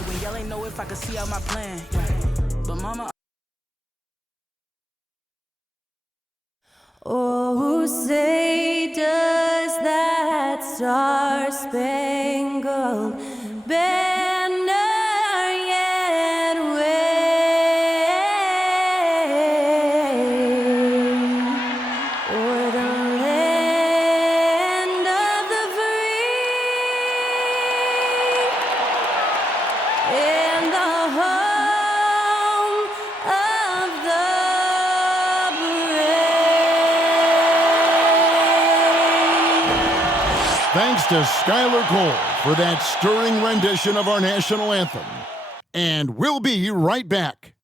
night when y'all ain't know if I could see out my plan. But mama. Oh, say does that star-spangled banner yet wave o'er the land of the free and the home of the Thanks to Skylar Cole for that stirring rendition of our national anthem. And we'll be right back.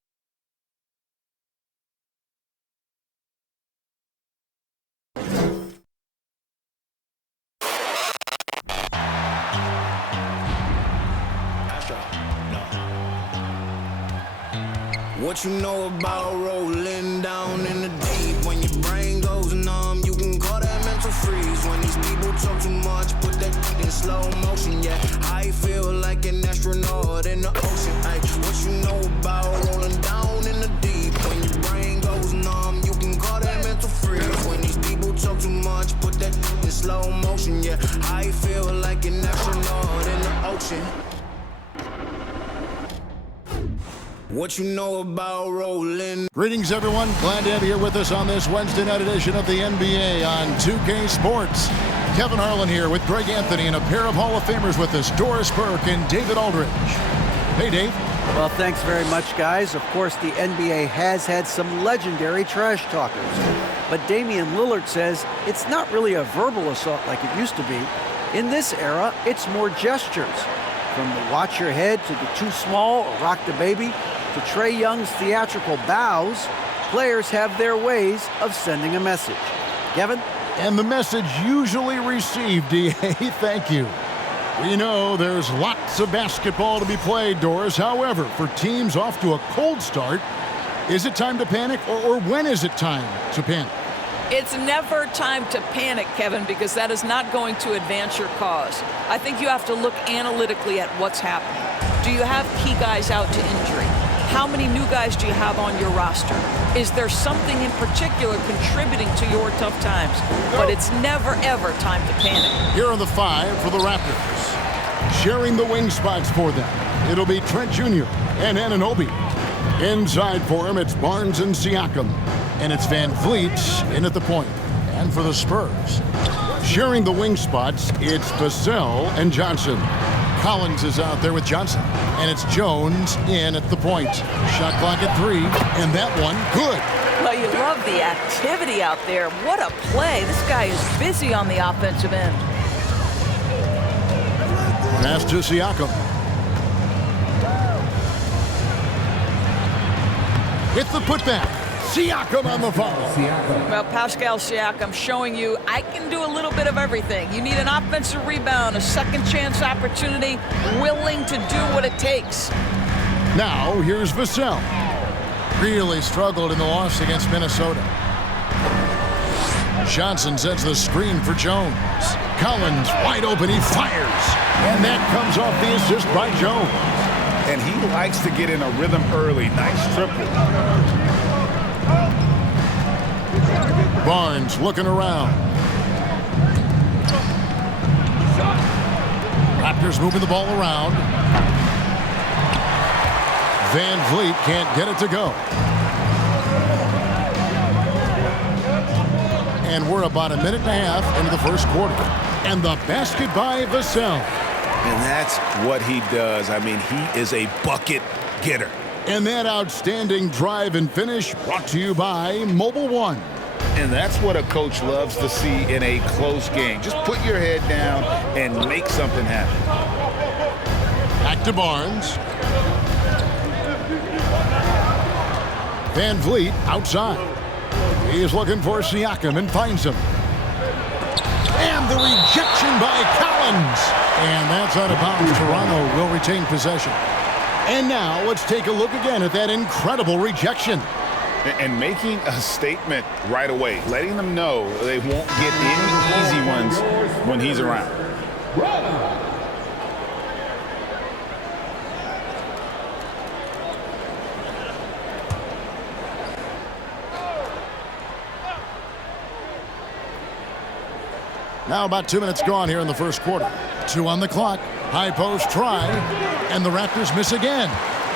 What you know about rolling down in the deep? When your brain goes numb, you can call that mental freeze. When these people talk too much, put that in slow motion. Yeah, I feel like an astronaut in the ocean. Ay, what you know about rolling down in the deep? When your brain goes numb, you can call that mental freeze. When these people talk too much, put that in slow motion. Yeah, I feel like an astronaut in the ocean. What you know about rolling? Greetings, everyone. Glad to have you here with us on this Wednesday night edition of the NBA on 2K Sports. Kevin Harlan here with Greg Anthony and a pair of Hall of Famers with us, Doris Burke and David Aldridge. Hey, Dave. Well, thanks very much, guys. Of course, the NBA has had some legendary trash talkers. But Damian Lillard says it's not really a verbal assault like it used to be. In this era, it's more gestures. From the watch your head to the too small or rock the baby to Trae Young's theatrical bows, players have their ways of sending a message. Kevin? And the message usually received, DA, thank you. We know there's lots of basketball to be played, Doris. However, for teams off to a cold start, is it time to panic, or when is it time to panic? It's never time to panic, Kevin, because that is not going to advance your cause. I think you have to look analytically at what's happening. Do you have key guys out to injury? How many new guys do you have on your roster? Is there something in particular contributing to your tough times? But it's never, ever time to panic. Here are the five for the Raptors. Sharing the wing spots for them, it'll be Trent Jr. and Anunoby. Inside for him, it's Barnes and Siakam. And it's Van Vliet in at the point. And for the Spurs, sharing the wing spots, it's Vassell and Johnson. Collins is out there with Johnson. And it's Jones in at the point. Shot clock at 3, and that one good. Well, you love the activity out there. What a play. This guy is busy on the offensive end. Pass to Siakam. Hit the putback. Siakam on the foul. Well, Pascal Siakam showing you I can do a little bit of everything. You need an offensive rebound, a second chance opportunity, willing to do what it takes. Now, here's Vassell. Really struggled in the loss against Minnesota. Johnson sets the screen for Jones. Collins wide open, he fires. And that comes off the assist by Jones. And he likes to get in a rhythm early. Nice triple. Barnes looking around. Raptors moving the ball around. Van Vliet can't get it to go. And we're about a minute and a half into the first quarter. And the basket by Vassell. And that's what he does. I mean, he is a bucket getter. And that outstanding drive and finish brought to you by Mobile One. And that's what a coach loves to see in a close game. Just put your head down and make something happen. Back to Barnes. Van Vliet outside. He is looking for Siakam and finds him. And the rejection by Collins. And that's out of bounds. Toronto will retain possession. And now let's take a look again at that incredible rejection. And making a statement right away, letting them know they won't get any easy ones when he's around. Now about 2 minutes gone here in the first quarter. 2 on the clock. High post try, and the Raptors miss again.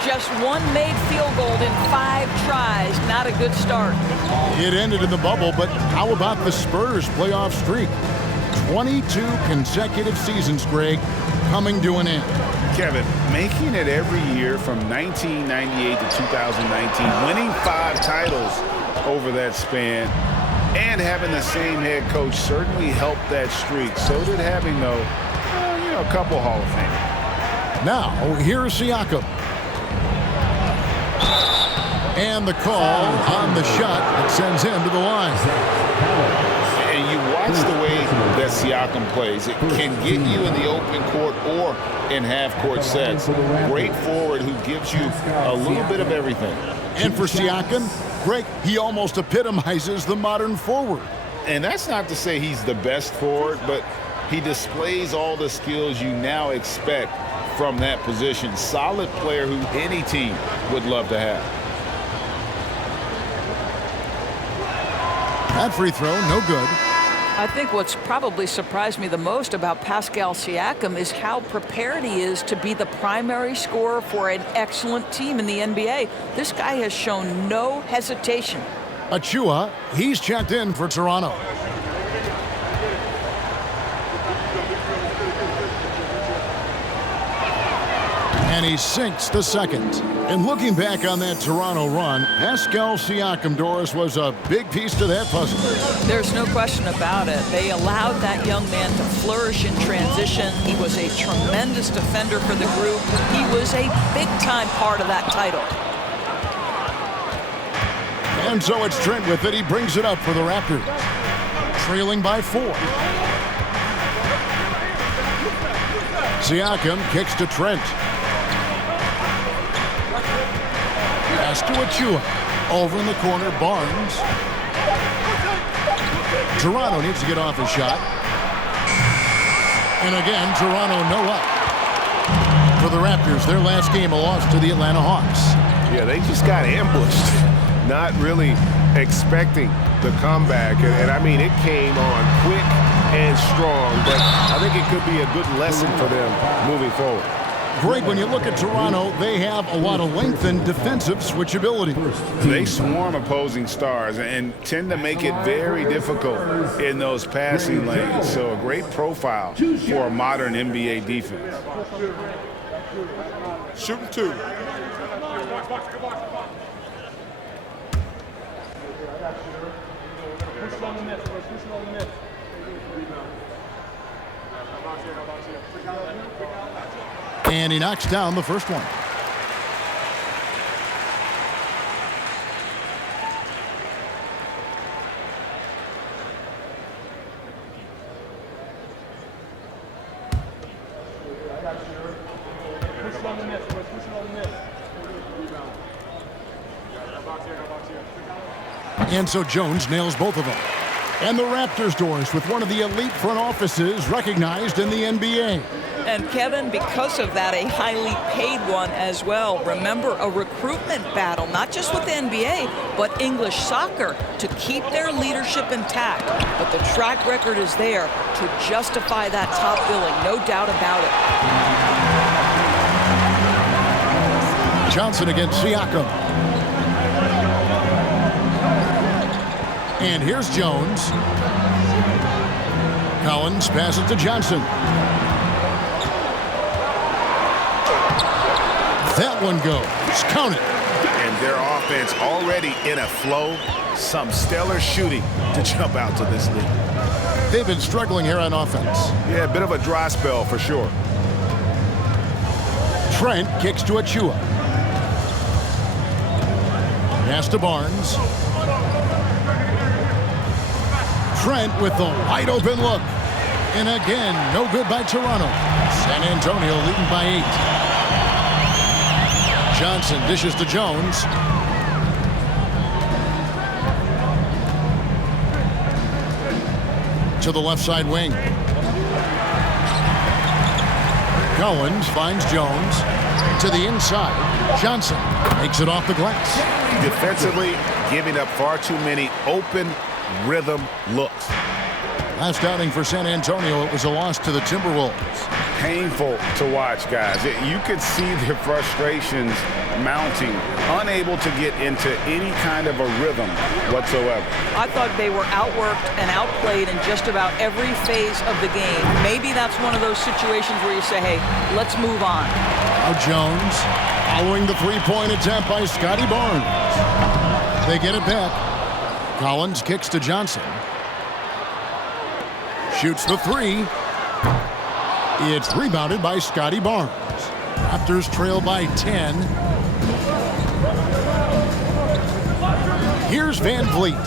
Just one made field goal in 5 tries. Not a good start. It ended in the bubble, but how about the Spurs playoff streak? 22 consecutive seasons, Greg, coming to an end. Kevin, making it every year from 1998 to 2019, winning 5 titles over that span, and having the same head coach certainly helped that streak. So did having, though, a couple Hall of Fame. Now, here's Siakam. And the call on the shot that sends him to the line. And you watch the way that Siakam plays. It can get you in the open court or in half-court sets. Great forward who gives you a little bit of everything. And for Siakam, Greg, he almost epitomizes the modern forward. And that's not to say he's the best forward, but he displays all the skills you now expect from that position. Solid player who any team would love to have. That free throw, no good. I think what's probably surprised me the most about Pascal Siakam is how prepared he is to be the primary scorer for an excellent team in the NBA. This guy has shown no hesitation. Achua, he's checked in for Toronto. And he sinks the second. And looking back on that Toronto run, Pascal Siakam, Doris, was a big piece to that puzzle. There's no question about it. They allowed that young man to flourish in transition. He was a tremendous defender for the group. He was a big-time part of that title. And so it's Trent with it. He brings it up for the Raptors. Trailing by 4. Siakam kicks to Trent. Pass to Achua. Over in the corner, Barnes. Toronto needs to get off his shot. And again, Toronto no up. For the Raptors, their last game, a loss to the Atlanta Hawks. Yeah, they just got ambushed. Not really expecting the comeback. And I mean, it came on quick and strong, but I think it could be a good lesson for them moving forward. Greg, when you look at Toronto, they have a lot of length and defensive switchability. They swarm opposing stars and tend to make it very difficult in those passing lanes. So a great profile for a modern NBA defense. Shooting 2. And he knocks down the first one. And so Jones nails both of them. And the Raptors, Doris, with one of the elite front offices recognized in the NBA. And Kevin, because of that, a highly paid one as well. Remember, a recruitment battle, not just with the NBA, but English soccer, to keep their leadership intact. But the track record is there to justify that top billing, no doubt about it. Johnson against Siakam. And here's Jones. Collins passes to Johnson. That one goes. Count it. And their offense already in a flow. Some stellar shooting to jump out to this league. They've been struggling here on offense. Yeah, a bit of a dry spell for sure. Trent kicks to Achua. Pass to Barnes. Trent with the wide open look. And again, no good by Toronto. San Antonio leading by 8. Johnson dishes to Jones. To the left side wing. Collins finds Jones. To the inside. Johnson makes it off the glass. Defensively, giving up far too many open rhythm looks. Last outing for San Antonio, it was a loss to the Timberwolves. Painful to watch, guys. You could see their frustrations mounting, unable to get into any kind of a rhythm whatsoever. I thought they were outworked and outplayed in just about every phase of the game. Maybe that's one of those situations where you say, hey, let's move on. Now Jones following the three-point attempt by Scotty Barnes. They get it back. Collins kicks to Johnson. Shoots the three. It's rebounded by Scotty Barnes. Raptors trail by 10. Here's Van Vliet.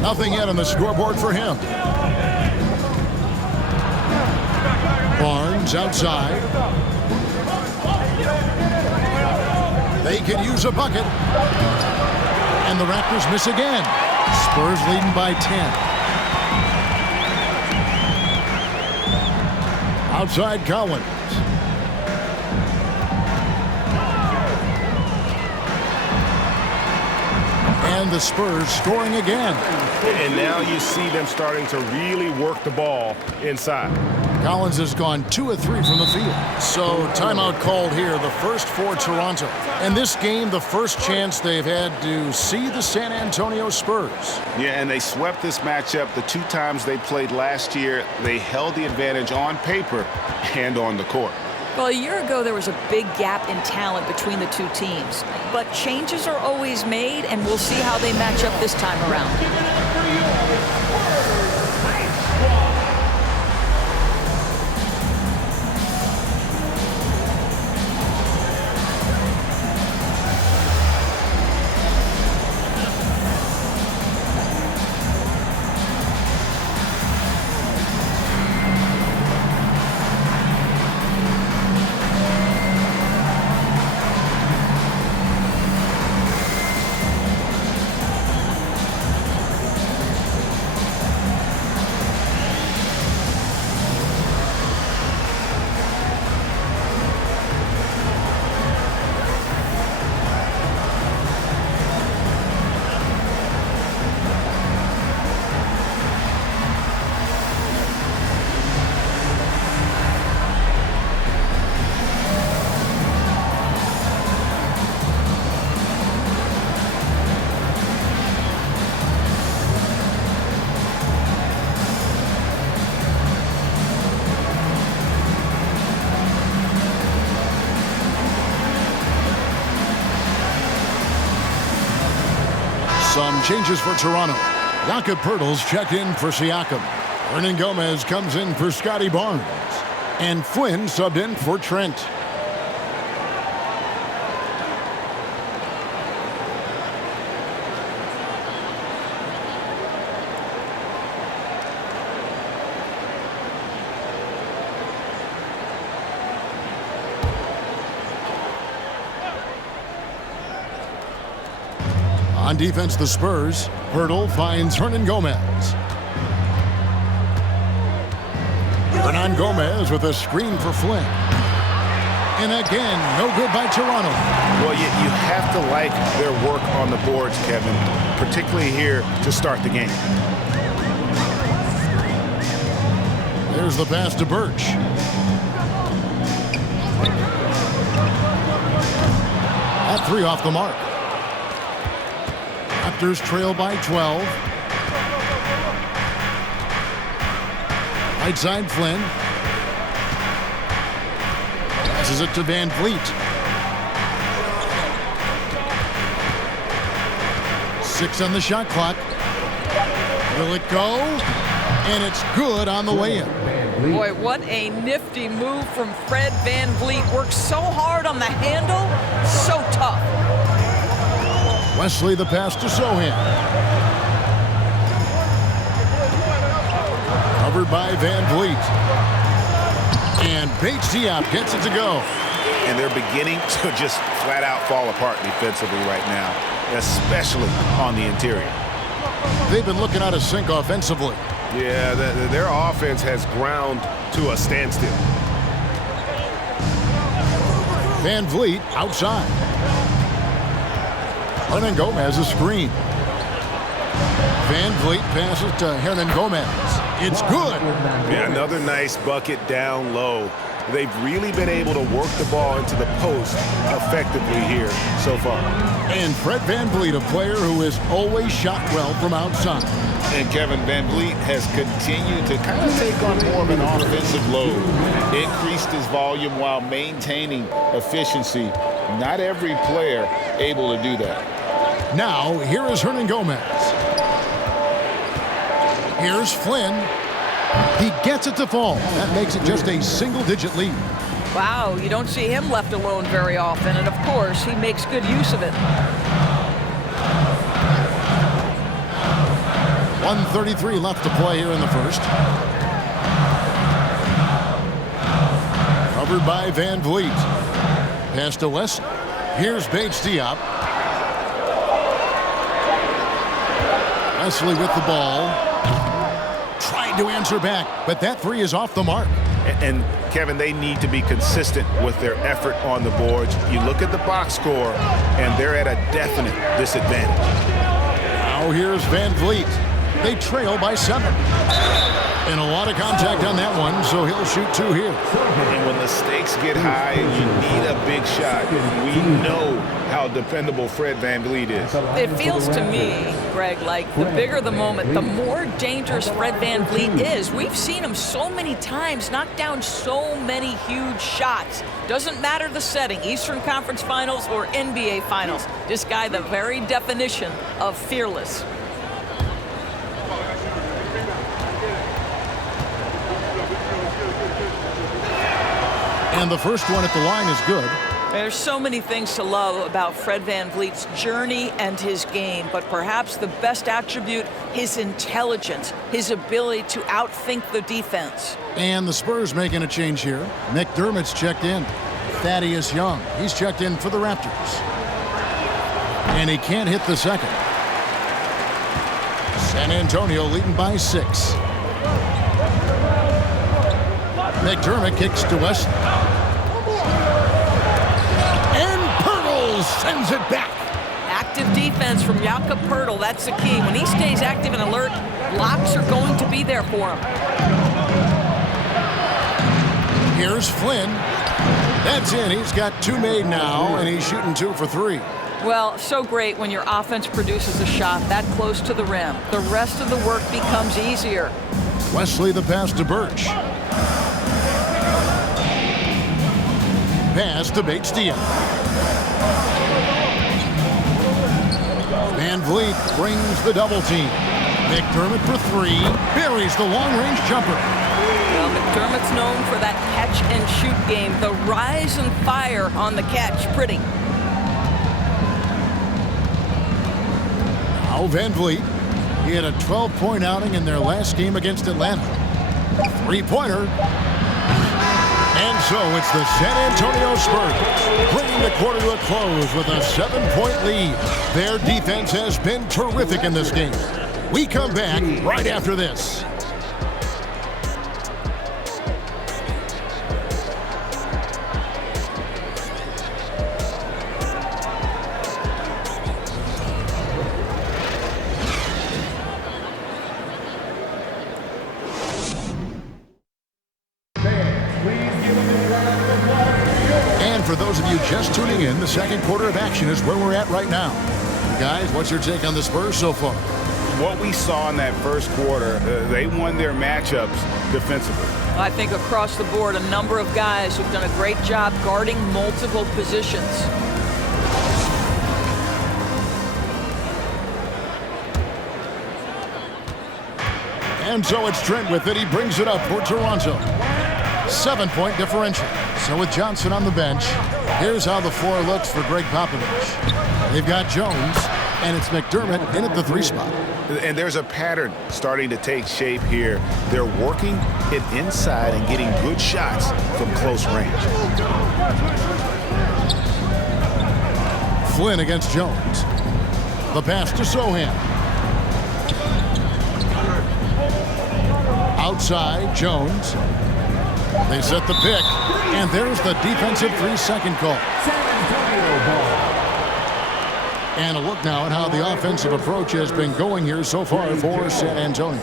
Nothing yet on the scoreboard for him. Barnes outside. They could use a bucket. And the Raptors miss again. Spurs leading by 10. Outside Collins. And the Spurs scoring again. And now you see them starting to really work the ball inside. Collins has gone 2 of 3 from the field. So timeout called here, the first for Toronto. And this game, the first chance they've had to see the San Antonio Spurs. Yeah, and they swept this matchup the 2 times they played last year. They held the advantage on paper and on the court. Well, a year ago, there was a big gap in talent between the two teams. But changes are always made, and we'll see how they match up this time around. Some changes for Toronto. Jakob Poeltl's checked in for Siakam. Hernan Gomez comes in for Scotty Barnes. And Flynn subbed in for Trent. On defense, the Spurs. Poeltl finds Hernan Gomez. Hernan Gomez with a screen for Flynn. And again, no good by Toronto. Well, you have to like their work on the boards, Kevin, particularly here to start the game. There's the pass to Birch. That 3 off the mark. Raptors trail by 12. Right side, Flynn. Passes it to Van Vliet. 6 on the shot clock. Will it go? And it's good on the way in. Boy, what a nifty move from Fred Van Vliet. Works so hard on the handle, so tough. Wesley the pass to Sohan. Covered by Van Vliet. And Bates-Diop gets it to go. And they're beginning to just flat out fall apart defensively right now, especially on the interior. They've been looking out of sync offensively. Yeah, their offense has ground to a standstill. Van Vliet outside. Hernan Gomez a screen. Van Vliet passes to Hernan Gomez. It's good. Yeah, another nice bucket down low. They've really been able to work the ball into the post effectively here so far. And Fred VanVleet, a player who has always shot well from outside. And Kevin VanVleet has continued to kind of take on more of an offensive load. Increased his volume while maintaining efficiency. Not every player able to do that. Now, here is Hernan Gomez. Here's Flynn. He gets it to fall. That makes it just a single-digit lead. Wow, you don't see him left alone very often, and of course, he makes good use of it. 1:33 left to play here in the first. Covered by VanVleet. Pass to West. Here's Bates Diop. Wesley with the ball. Tried to answer back, but that three is off the mark. And Kevin, they need to be consistent with their effort on the boards. You look at the box score, and they're at a definite disadvantage. Now here's VanVleet. They trail by 7. And a lot of contact on that one, so he'll shoot 2 here. And when the stakes get high and you need a big shot, we know how dependable Fred VanVleet is. It feels to me, Greg, like the bigger the moment, the more dangerous Fred VanVleet is. We've seen him so many times knock down so many huge shots. Doesn't matter the setting, Eastern Conference Finals or NBA Finals. This guy, the very definition of fearless. And the first one at the line is good. There's so many things to love about Fred VanVleet's journey and his game, but perhaps the best attribute, his intelligence, his ability to outthink the defense. And the Spurs making a change here. McDermott's checked in. Thaddeus Young, he's checked in for the Raptors. And he can't hit the second. San Antonio leading by 6. McDermott kicks to West. And Pirtle sends it back. Active defense from Jakob Pirtle, that's the key. When he stays active and alert, blocks are going to be there for him. Here's Flynn. That's in. He's got 2 made now, and he's shooting 2 for 3. Well, so great when your offense produces a shot that close to the rim. The rest of the work becomes easier. Wesley the pass to Birch. Pass to Bates Diop. VanVleet brings the double team. McDermott for 3. Buries the long-range jumper. Well, McDermott's known for that catch-and-shoot game. The rise and fire on the catch. Pretty. Now VanVleet. He had a 12-point outing in their last game against Atlanta. 3-pointer. And so it's the San Antonio Spurs bringing the quarter to a close with a 7-point lead. Their defense has been terrific in this game. We come back right after this. For those of you just tuning in, the second quarter of action is where we're at right now. Guys, what's your take on the Spurs so far? What we saw in that first quarter, they won their matchups defensively. I think across the board, a number of guys who've done a great job guarding multiple positions. And so it's Trent with it. He brings it up for Toronto. 7-point differential. So with Johnson on the bench, here's how the floor looks for Greg Popovich. They've got Jones, and it's McDermott in at the 3 spot. And there's a pattern starting to take shape here. They're working it inside and getting good shots from close range. Flynn against Jones. The pass to Sohan. Outside, Jones. They set the pick, and there's the defensive 3-second call. And a look now at how the offensive approach has been going here so far for San Antonio.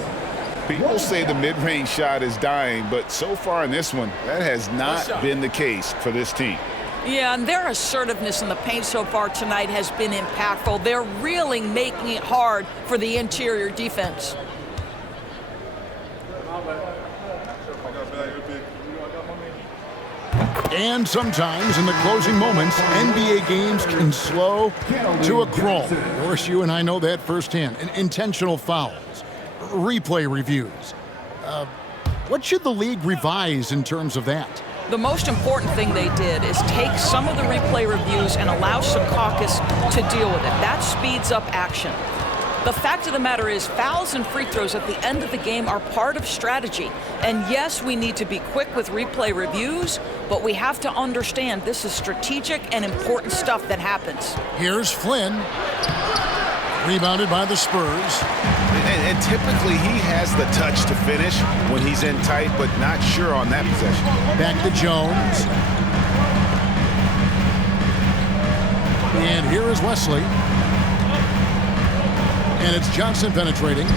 People say the mid-range shot is dying, but so far in this one, that has not been the case for this team. Yeah, and their assertiveness in the paint so far tonight has been impactful. They're really making it hard for the interior defense. And sometimes in the closing moments, NBA games can slow to a crawl. Of course, you and I know that firsthand. Intentional fouls, replay reviews. What should the league revise in terms of that? The most important thing they did is take some of the replay reviews and allow Secaucus to deal with it. That speeds up action. The fact of the matter is fouls and free throws at the end of the game are part of strategy. And yes, we need to be quick with replay reviews, but we have to understand this is strategic and important stuff that happens. Here's Flynn. Rebounded by the Spurs. And typically he has the touch to finish when he's in tight, but not sure on that possession. Back to Jones. And here is Wesley. And it's Johnson penetrating.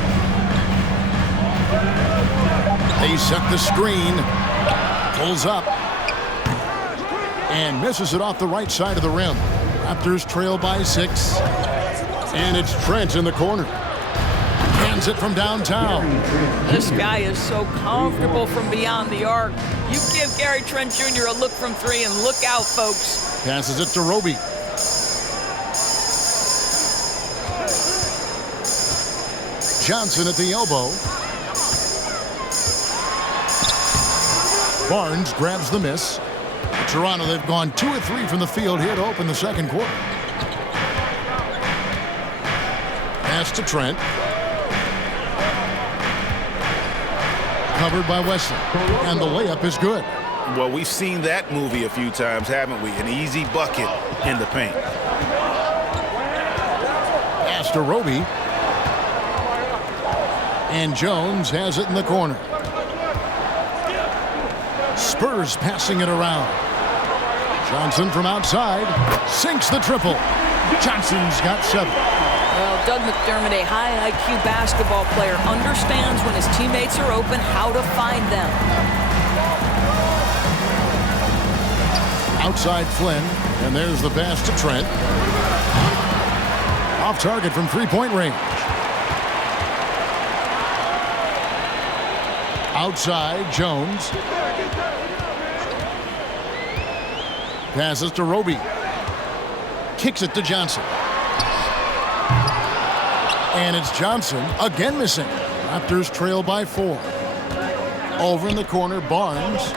They set the screen. Pulls up. And misses it off the right side of the rim. Raptors trail by 6. And it's Trent in the corner. Hands it from downtown. This guy is so comfortable from beyond the arc. You give Gary Trent Jr. a look from 3 and look out, folks. Passes it to Roby. Johnson at the elbow. Barnes grabs the miss. Toronto, they've gone 2 of 3 from the field here to open the second quarter. Pass to Trent. Covered by Wesley. And the layup is good. Well, we've seen that movie a few times, haven't we? An easy bucket in the paint. Pass to Roby. And Jones has it in the corner. Spurs passing it around. Johnson from outside sinks the triple. Johnson's got 7. Well, Doug McDermott, a high IQ basketball player, understands when his teammates are open how to find them. Outside Flynn, and there's the pass to Trent. Off target from three-point range. Outside, Jones. Passes to Roby. Kicks it to Johnson. And it's Johnson again missing. Raptors trail by 4. Over in the corner, Barnes.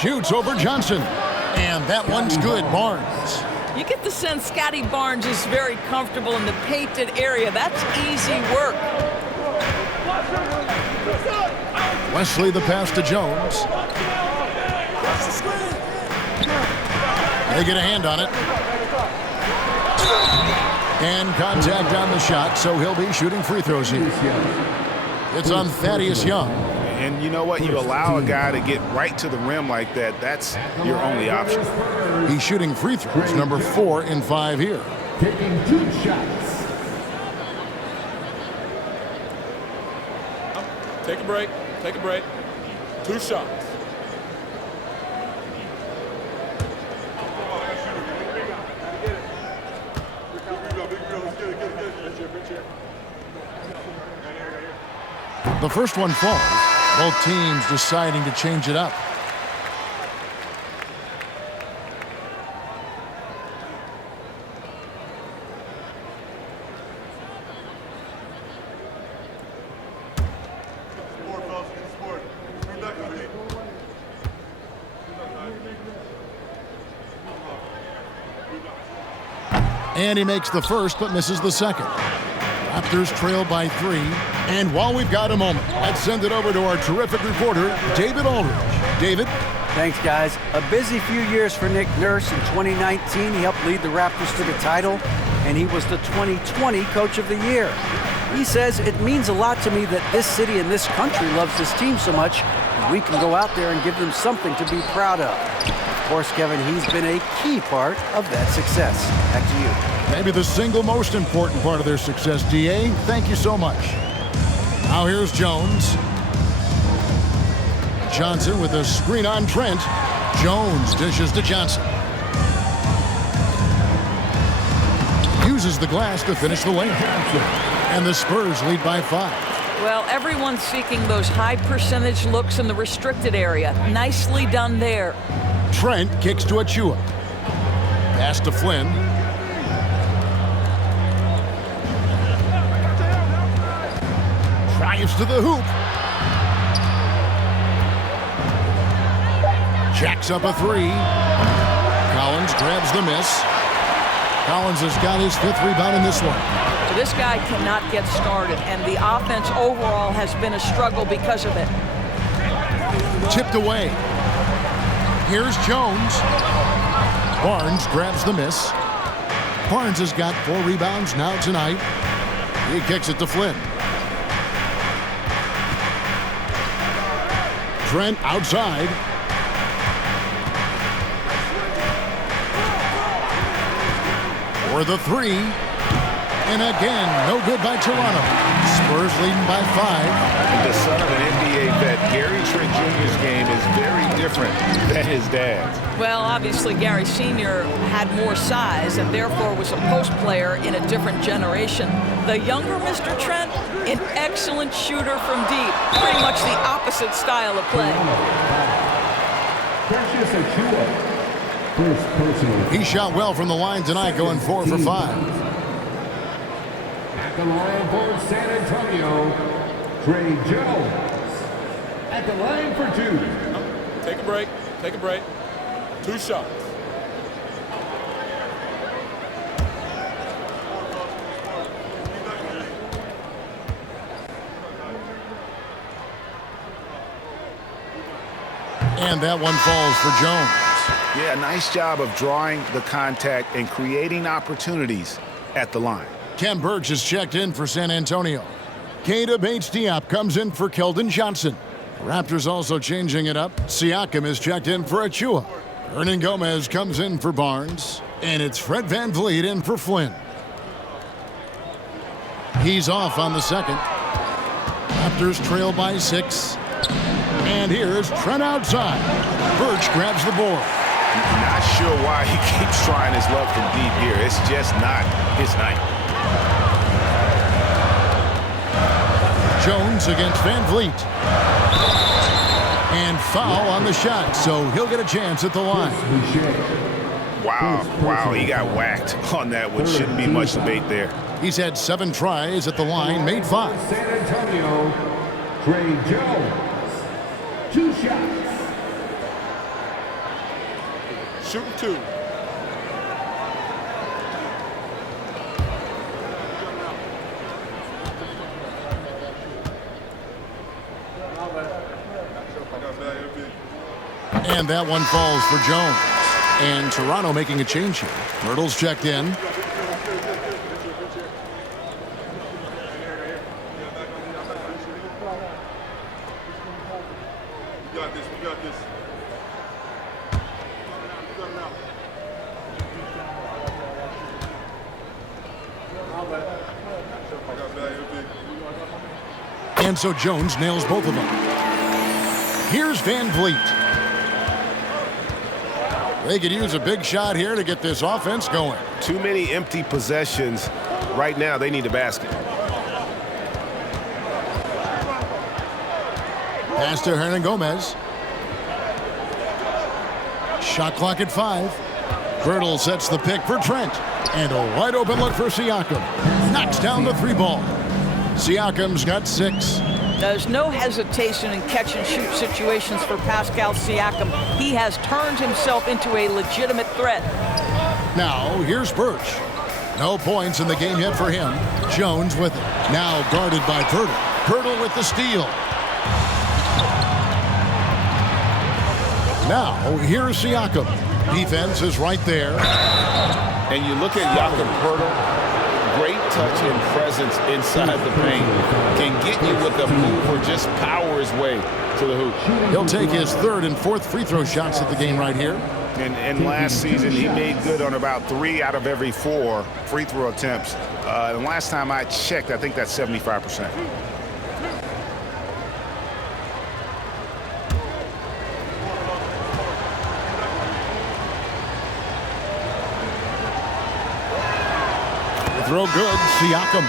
Shoots over Johnson. And that one's good, Barnes. You get the sense Scotty Barnes is very comfortable in the painted area. That's easy work. Wesley the pass to Jones. They get a hand on it. And contact on the shot, so he'll be shooting free throws here. It's on Thaddeus Young. And you know what? You allow a guy to get right to the rim like that, that's your only option. He's shooting free throws, number 4 in 5 here. Taking 2 shots. Take a break. Take a break. 2 shots. The first one falls. Both teams deciding to change it up. And he makes the first, but misses the second. Raptors trail by 3. And while we've got a moment, let's send it over to our terrific reporter, David Aldridge. David? Thanks, guys. A busy few years for Nick Nurse. In 2019, he helped lead the Raptors to the title, and he was the 2020 Coach of the Year. He says, it means a lot to me that this city and this country loves this team so much, and we can go out there and give them something to be proud of. Of course, Kevin, he's been a key part of that success. Back to you. Maybe the single most important part of their success, D.A. Thank you so much. Now here's Jones. Johnson with a screen on Trent. Jones dishes to Johnson. Uses the glass to finish the layup. And the Spurs lead by 5. Well, everyone's seeking those high percentage looks in the restricted area. Nicely done there. Trent kicks to Achua. Pass to Flynn. Drives to the hoop. Jacks up a 3. Collins grabs the miss. Collins has got his 5th rebound in this one. This guy cannot get started, and the offense overall has been a struggle because of it. Tipped away. Here's Jones. Barnes grabs the miss. Barnes has got 4 rebounds now tonight. He kicks it to Flynn. Trent outside. For the 3. And again, no good by Toronto. Spurs leading by 5. The son of an NBA vet, Gary Trent Jr.'s game is very different than his dad's. Well, obviously, Gary Sr. had more size and therefore was a post player in a different generation. The younger Mr. Trent, an excellent shooter from deep. Pretty much the opposite style of play. He shot well from the line tonight, going 4 for 5. At the line for San Antonio, Trey Jones. At the line for 2. Take a break. Take a break. 2 shots. And that one falls for Jones. Yeah, nice job of drawing the contact and creating opportunities at the line. Ken Burks is checked in for San Antonio. Keita Bates-Diop comes in for Keldon Johnson. Raptors also changing it up. Siakam is checked in for Achua. Hernan Gomez comes in for Barnes. And it's Fred VanVleet in for Flynn. He's off on the second. Raptors trail by 6. And here's Trent outside. Birch grabs the board. Not sure why he keeps trying his luck from deep here. It's just not his night. Jones against VanVleet. And foul on the shot, so he'll get a chance at the line. Wow, he got whacked on that one. Shouldn't be much debate there. He's had 7 tries at the line, made 5. San Antonio, Trey Jones. 2 shots. Shooting 2. And that one falls for Jones. And Toronto making a change here. Myrtle's checked in. We got this. And so Jones nails both of them. Here's VanVleet. They could use a big shot here to get this offense going. Too many empty possessions. Right now, they need a basket. Pass to Hernan Gomez. Shot clock at 5. Birtle sets the pick for Trent. And a wide open look for Siakam. Knocks down the 3 ball. Siakam's got 6. There's no hesitation in catch-and-shoot situations for Pascal Siakam. He has turned himself into a legitimate threat. Now, here's Birch. No points in the game yet for him. Jones with it. Now guarded by Pirtle. Pirtle with the steal. Now, here's Siakam. Defense is right there. And you look at Jakob Pirtle. Great touch and presence inside the paint. Can get you with a move or just power his way to the hoop. He'll take his 3rd and 4th free throw shots of the game right here. And last season, he made good on about 3 out of every 4 free throw attempts. And last time I checked, I think that's 75%. Throw good, Siakam.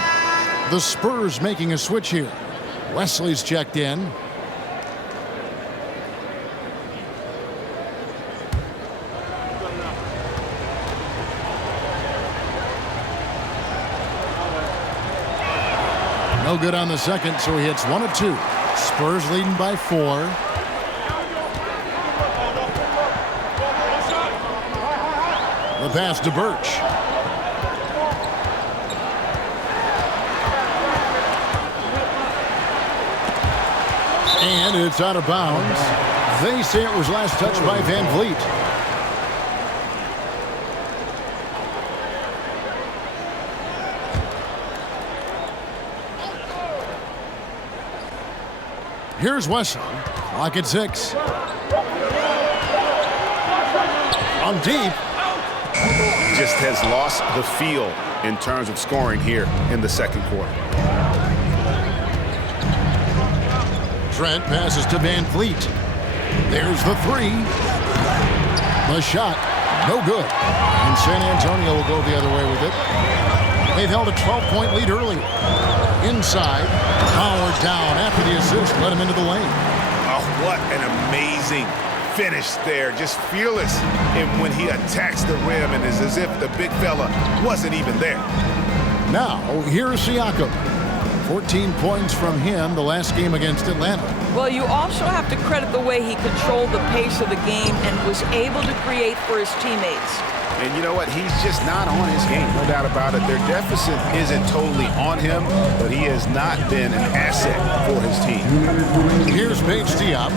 The Spurs making a switch here. Wesley's checked in. No good on the second, so he hits 1 of 2. Spurs leading by 4. The pass to Birch. And it's out of bounds. They say it was last touched by Van Vliet. Here's Wesley. Clock at 6. On deep. Just has lost the feel in terms of scoring here in the second quarter. Trent passes to Van Vliet. There's the 3. The shot, no good. And San Antonio will go the other way with it. They've held a 12-point lead early. Inside, Howard down after the assist, let him into the lane. Oh, what an amazing finish there. Just fearless when he attacks the rim, and it's as if the big fella wasn't even there. Now, here's Siakam. 14 points from him the last game against Atlanta. Well, you also have to credit the way he controlled the pace of the game and was able to create for his teammates. And you know what? He's just not on his game, no doubt about it. Their deficit isn't totally on him, but he has not been an asset for his team. Here's Paige Diop.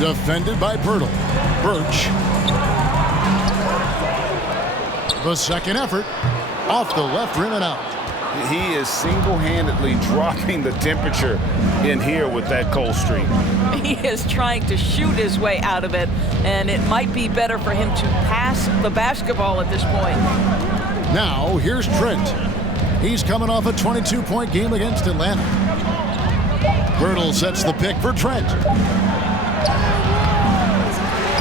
Defended by Pirtle. Birch. The second effort. Off the left rim and out. He is single-handedly dropping the temperature in here with that cold streak. He is trying to shoot his way out of it, and it might be better for him to pass the basketball at this point. Now, here's Trent. He's coming off a 22-point game against Atlanta. Birtle sets the pick for Trent.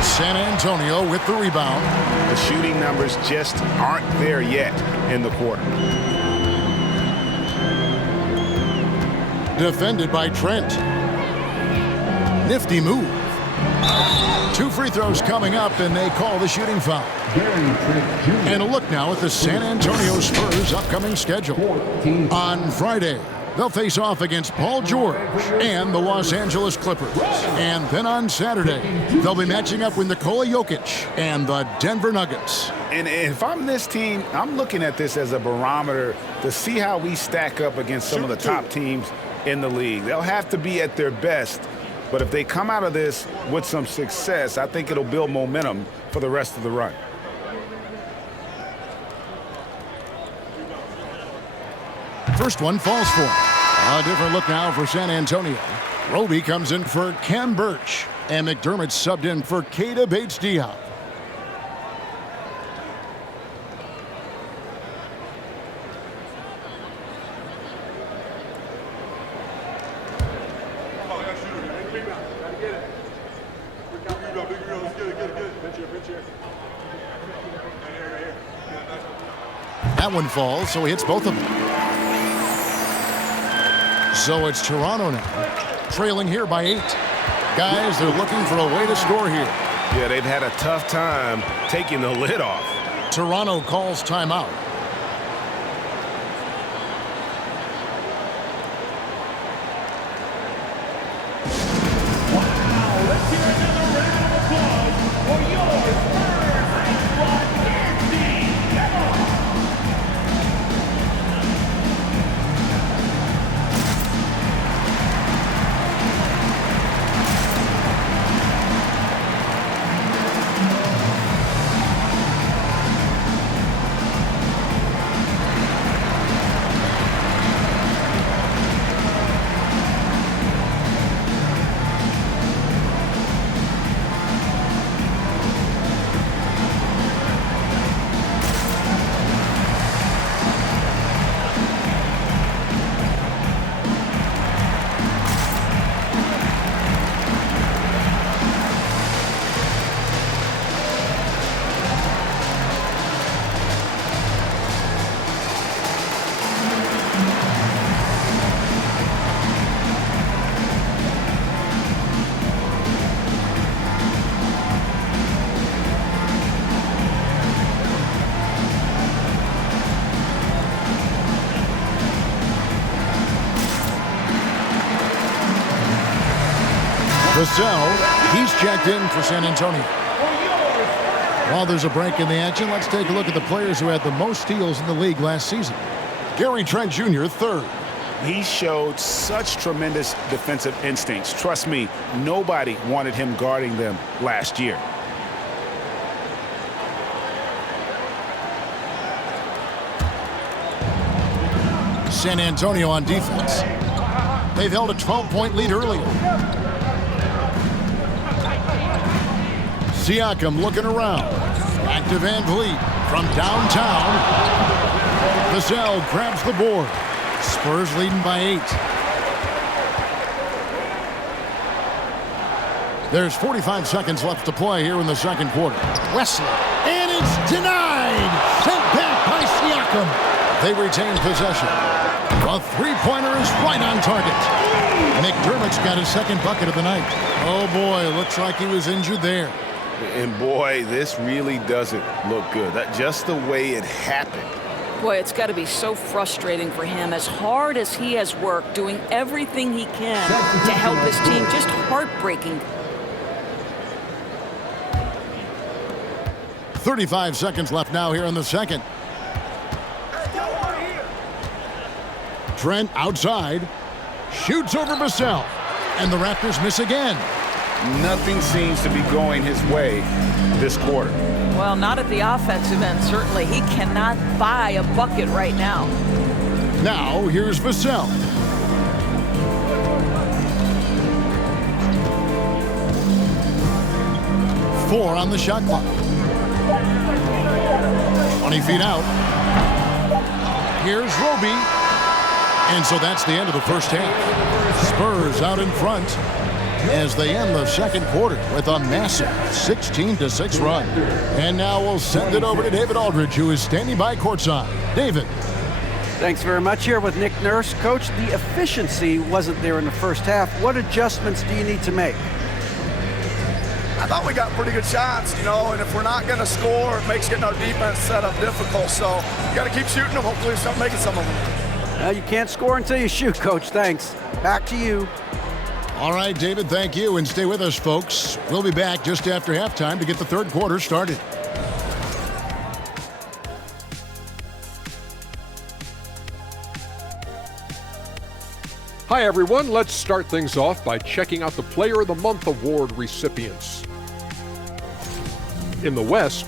San Antonio with the rebound. The shooting numbers just aren't there yet in the quarter. Defended by Trent. Nifty move. 2 free throws coming up, and they call the shooting foul. And a look now at the San Antonio Spurs' upcoming schedule. On Friday, they'll face off against Paul George and the Los Angeles Clippers. And then on Saturday, they'll be matching up with Nikola Jokic and the Denver Nuggets. And if I'm this team, I'm looking at this as a barometer to see how we stack up against some of the top teams in the league. They'll have to be at their best, but if they come out of this with some success, I think it'll build momentum for the rest of the run. First one falls for him. A different look now for San Antonio. Roby comes in for Cam Birch, and McDermott subbed in for Keita Bates-Diop. That one falls, so he hits both of them. So it's Toronto now, trailing here by 8. Guys, they're looking for a way to score here. Yeah, they've had a tough time taking the lid off. Toronto calls timeout. Vassell, he's checked in for San Antonio. While there's a break in the action, let's take a look at the players who had the most steals in the league last season. Gary Trent Jr., third. He showed such tremendous defensive instincts. Trust me, nobody wanted him guarding them last year. San Antonio on defense. They've held a 12-point lead earlier. Siakam looking around. Back to Van Vliet from downtown. Vassell grabs the board. Spurs leading by 8. There's 45 seconds left to play here in the second quarter. Wesley, and it's denied. Sent back by Siakam. They retain possession. A three-pointer is right on target. McDermott's got his second bucket of the night. Oh boy, looks like he was injured there. And boy, this really doesn't look good. Just the way it happened. Boy, it's got to be so frustrating for him. As hard as he has worked, doing everything he can to help his team, just heartbreaking. 35 seconds left now here in the second. Trent outside. Shoots over Vassell. And the Raptors miss again. Nothing seems to be going his way this quarter. Well, not at the offensive end, certainly. He cannot buy a bucket right now. Now, here's Vassell. Four on the shot clock. 20 feet out. Here's Roby. And so that's the end of the first half. Spurs out in front as they end the second quarter with a massive 16-6 run. And now we'll send it over to David Aldridge, who is standing by courtside. David. Thanks very much. Here with Nick Nurse. Coach, the efficiency wasn't there in the first half. What adjustments do you need to make? I thought we got pretty good shots, and if we're not going to score, it makes getting our defense set up difficult. So you got to keep shooting them. Hopefully we start making some of them. You can't score until you shoot, Coach. Thanks. Back to you. All right, David, thank you. And stay with us, folks. We'll be back just after halftime to get the third quarter started. Hi, everyone. Let's start things off by checking out the Player of the Month award recipients. In the West,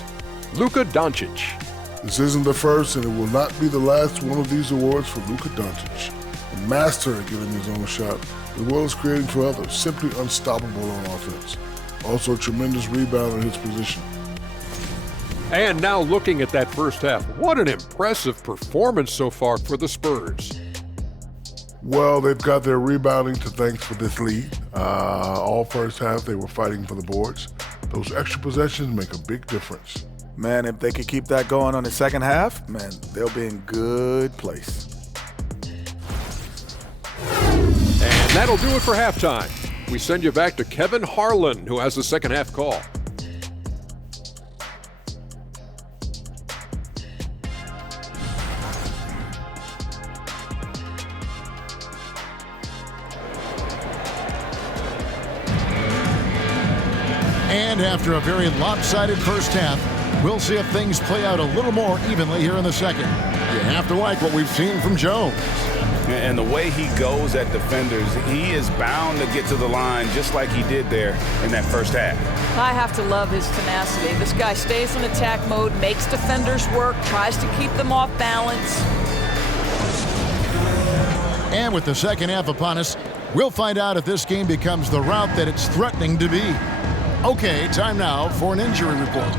Luka Doncic. This isn't the first, and it will not be the last one of these awards for Luka Doncic. A master at getting his own shot, as well as creating for others. Simply unstoppable on offense. Also a tremendous rebound in his position. And now looking at that first half, what an impressive performance so far for the Spurs. Well, they've got their rebounding to thank for this lead. All first half, they were fighting for the boards. Those extra possessions make a big difference. Man, if they could keep that going on the second half, man, they'll be in good place. And that'll do it for halftime. We send you back to Kevin Harlan, who has the second half call. And after a very lopsided first half, we'll see if things play out a little more evenly here in the second. You have to like what we've seen from Jones. And the way he goes at defenders, he is bound to get to the line just like he did there in that first half. I have to love his tenacity. This guy stays in attack mode, makes defenders work, tries to keep them off balance. And with the second half upon us, we'll find out if this game becomes the route that it's threatening to be. Okay, time now for an injury report.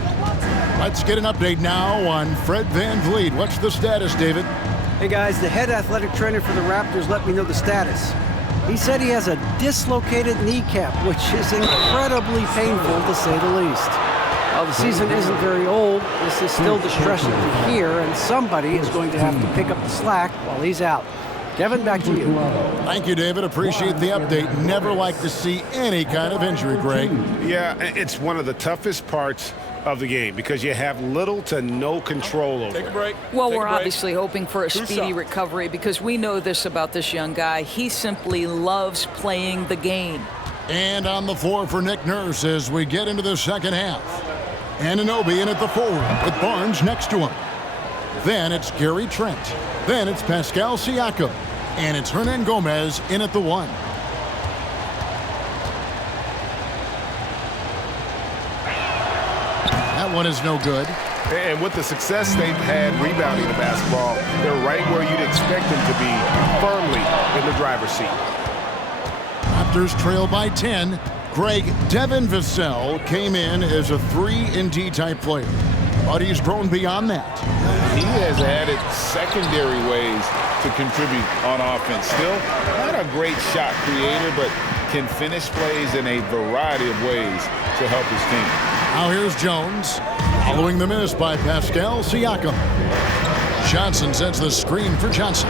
Let's get an update now on Fred VanVleet. What's the status, David? Hey guys, the head athletic trainer for the Raptors let me know the status. He said he has a dislocated kneecap, which is incredibly painful to say the least. While the season isn't very old, this is still distressing to hear, and somebody is going to have to pick up the slack while he's out. Kevin, back to you. Thank you, David. Appreciate the update. Never like to see any kind of injury, Greg. Yeah, it's one of the toughest parts of the game because you have little to no control over it. Take a break. Well, we're obviously hoping for a speedy recovery because we know this about this young guy. He simply loves playing the game. And on the floor for Nick Nurse as we get into the second half. Anunoby in at the forward with Barnes next to him. Then it's Gary Trent. Then it's Pascal Siakam. And it's Hernan Gomez in at the 1. That one is no good. And with the success they've had rebounding the basketball, they're right where you'd expect them to be, firmly in the driver's seat. Raptors trail by 10. Greg Devin Vassell came in as a 3-and-D type player, but he's grown beyond that. He has added secondary ways to contribute on offense. Still not a great shot creator, but can finish plays in a variety of ways to help his team. Now here's Jones, following the miss by Pascal Siakam. Johnson sets the screen for Johnson.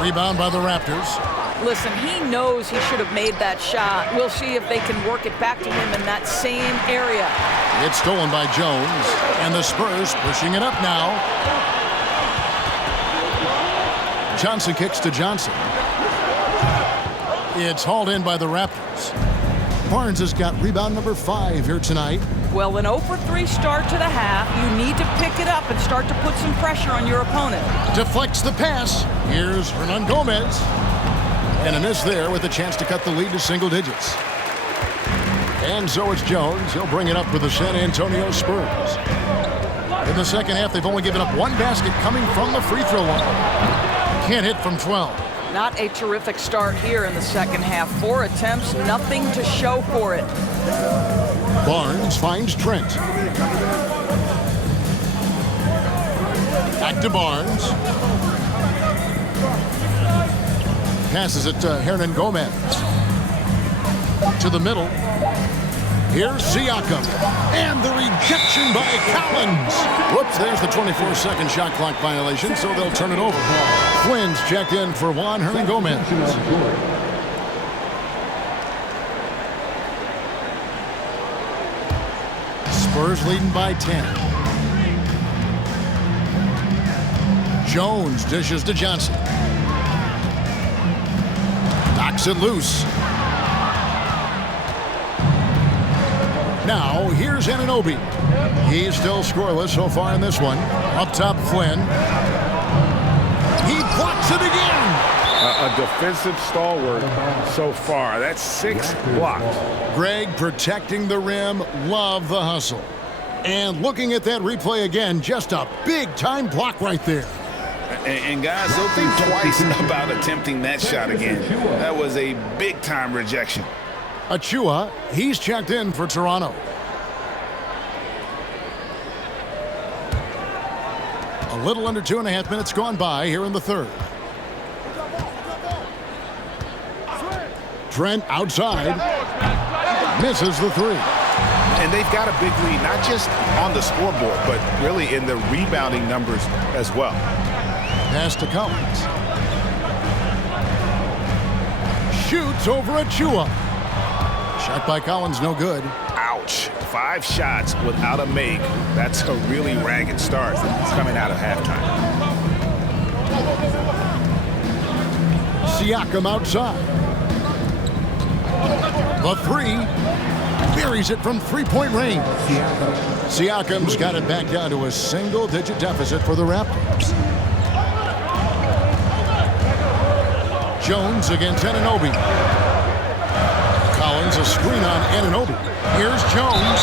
Rebound by the Raptors. Listen, he knows he should have made that shot. We'll see if they can work it back to him in that same area. It's stolen by Jones, and the Spurs pushing it up now. Johnson kicks to Johnson. It's hauled in by the Raptors. Barnes has got rebound number 5 here tonight. Well, an 0 for 3 start to the half. You need to pick it up and start to put some pressure on your opponent. Deflects the pass. Here's Hernan Gomez. And a miss there with a chance to cut the lead to single digits. And so it's Jones. He'll bring it up for the San Antonio Spurs. In the second half, they've only given up 1 basket coming from the free throw line. Can't hit from 12. Not a terrific start here in the second half. 4 attempts, nothing to show for it. Barnes finds Trent. Back to Barnes. Passes it to Hernan Gomez. To the middle. Here's Siakam. And the rejection by Collins. Whoops, there's the 24-second shot clock violation, so they'll turn it over. Flynn's checked in for Juan Hernan Gomez. Spurs leading by 10. Jones dishes to Johnson. Knocks it loose. Now, here's Anunoby. He's still scoreless so far in this one. Up top, Flynn. He blocks it again. A defensive stalwart so far. That's 6 blocks. Greg protecting the rim. Love the hustle. And looking at that replay again, just a big-time block right there. And guys, don't think twice about attempting that shot again. That was a big-time rejection. Achua, he's checked in for Toronto. A little under 2.5 minutes gone by here in the third. Trent outside. Misses the 3. And they've got a big lead, not just on the scoreboard, but really in the rebounding numbers as well. Pass to Collins. Shoots over Achua. Shot by Collins, no good. Ouch. 5 shots without a make. That's a really ragged start coming out of halftime. Siakam outside. The 3. Buries it from 3-point range. Siakam's got it back down to a single-digit deficit for the Raptors. Jones against Anunoby. Collins a screen on Anunoby. Here's Jones.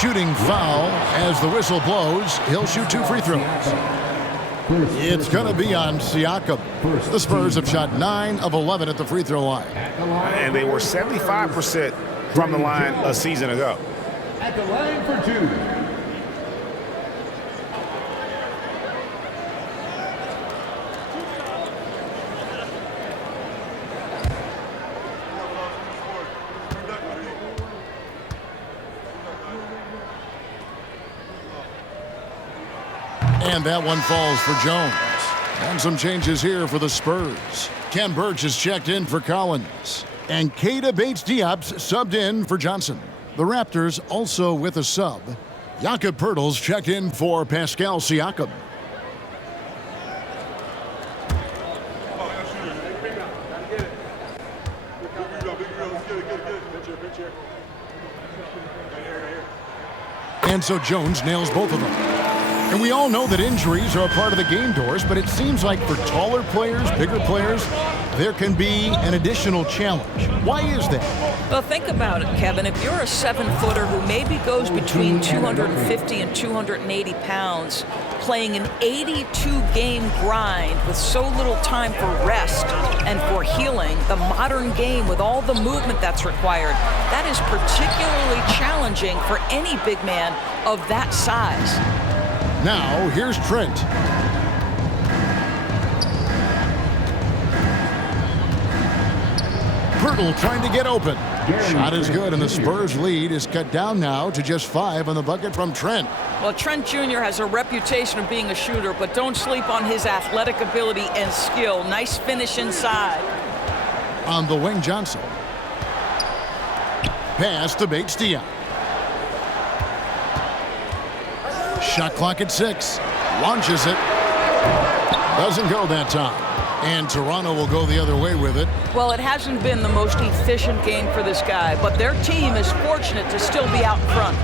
Shooting foul as the whistle blows. He'll shoot 2 free throws. It's going to be on Siakam. The Spurs have shot 9 of 11 at the free throw line. And they were 75% from the line a season ago. At the line for 2. And that one falls for Jones. And some changes here for the Spurs. Ken Birch is checked in for Collins. And Keita Bates-Diop's subbed in for Johnson. The Raptors also with a sub. Jakob Poeltl's checked in for Pascal Siakam. And so Jones nails both of them. And we all know that injuries are a part of the game, Doris, but it seems like for taller players, bigger players, there can be an additional challenge. Why is that? Well, think about it, Kevin. If you're a 7-footer who maybe goes between 250 and 280 pounds, playing an 82-game grind with so little time for rest and for healing, the modern game with all the movement that's required, that is particularly challenging for any big man of that size. Now, here's Trent. Pirtle trying to get open. Shot is good, and the Spurs lead is cut down now to just 5 on the bucket from Trent. Well, Trent Jr. has a reputation of being a shooter, but don't sleep on his athletic ability and skill. Nice finish inside. On the wing, Johnson. Pass to Bates-Diop. Shot clock at 6. Launches it. Doesn't go that time. And Toronto will go the other way with it. Well, it hasn't been the most efficient game for this guy, but their team is fortunate to still be out front.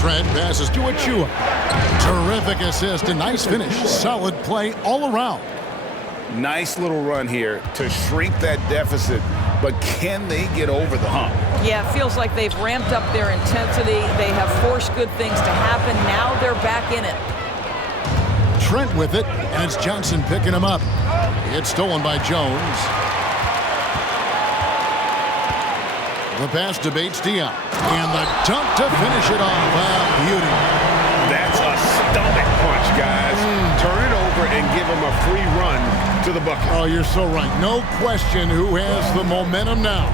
Trent passes to Achua. Terrific assist, a nice finish. Solid play all around. Nice little run here to shrink that deficit, but can they get over the hump? Yeah, it feels like they've ramped up their intensity. They have forced good things to happen. Now they're back in it. Trent with it, and it's Johnson picking him up. It's stolen by Jones. The pass to Bates-Diop. And the dunk to finish it off. Wow, beauty. That's a stomach punch, guys. Turn it over and give him a free run to the bucket. Oh, you're so right. No question who has the momentum now.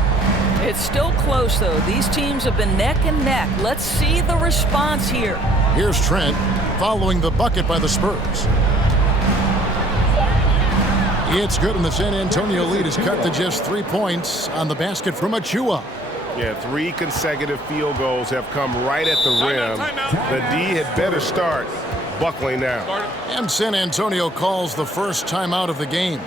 It's still close, though. These teams have been neck and neck. Let's see the response here. Here's Trent following the bucket by the Spurs. It's good, and the San Antonio lead is cut to just 3 points on the basket from Achua. Yeah, 3 consecutive field goals have come right at the rim. The D had better start buckling down. And San Antonio calls the first timeout of the game.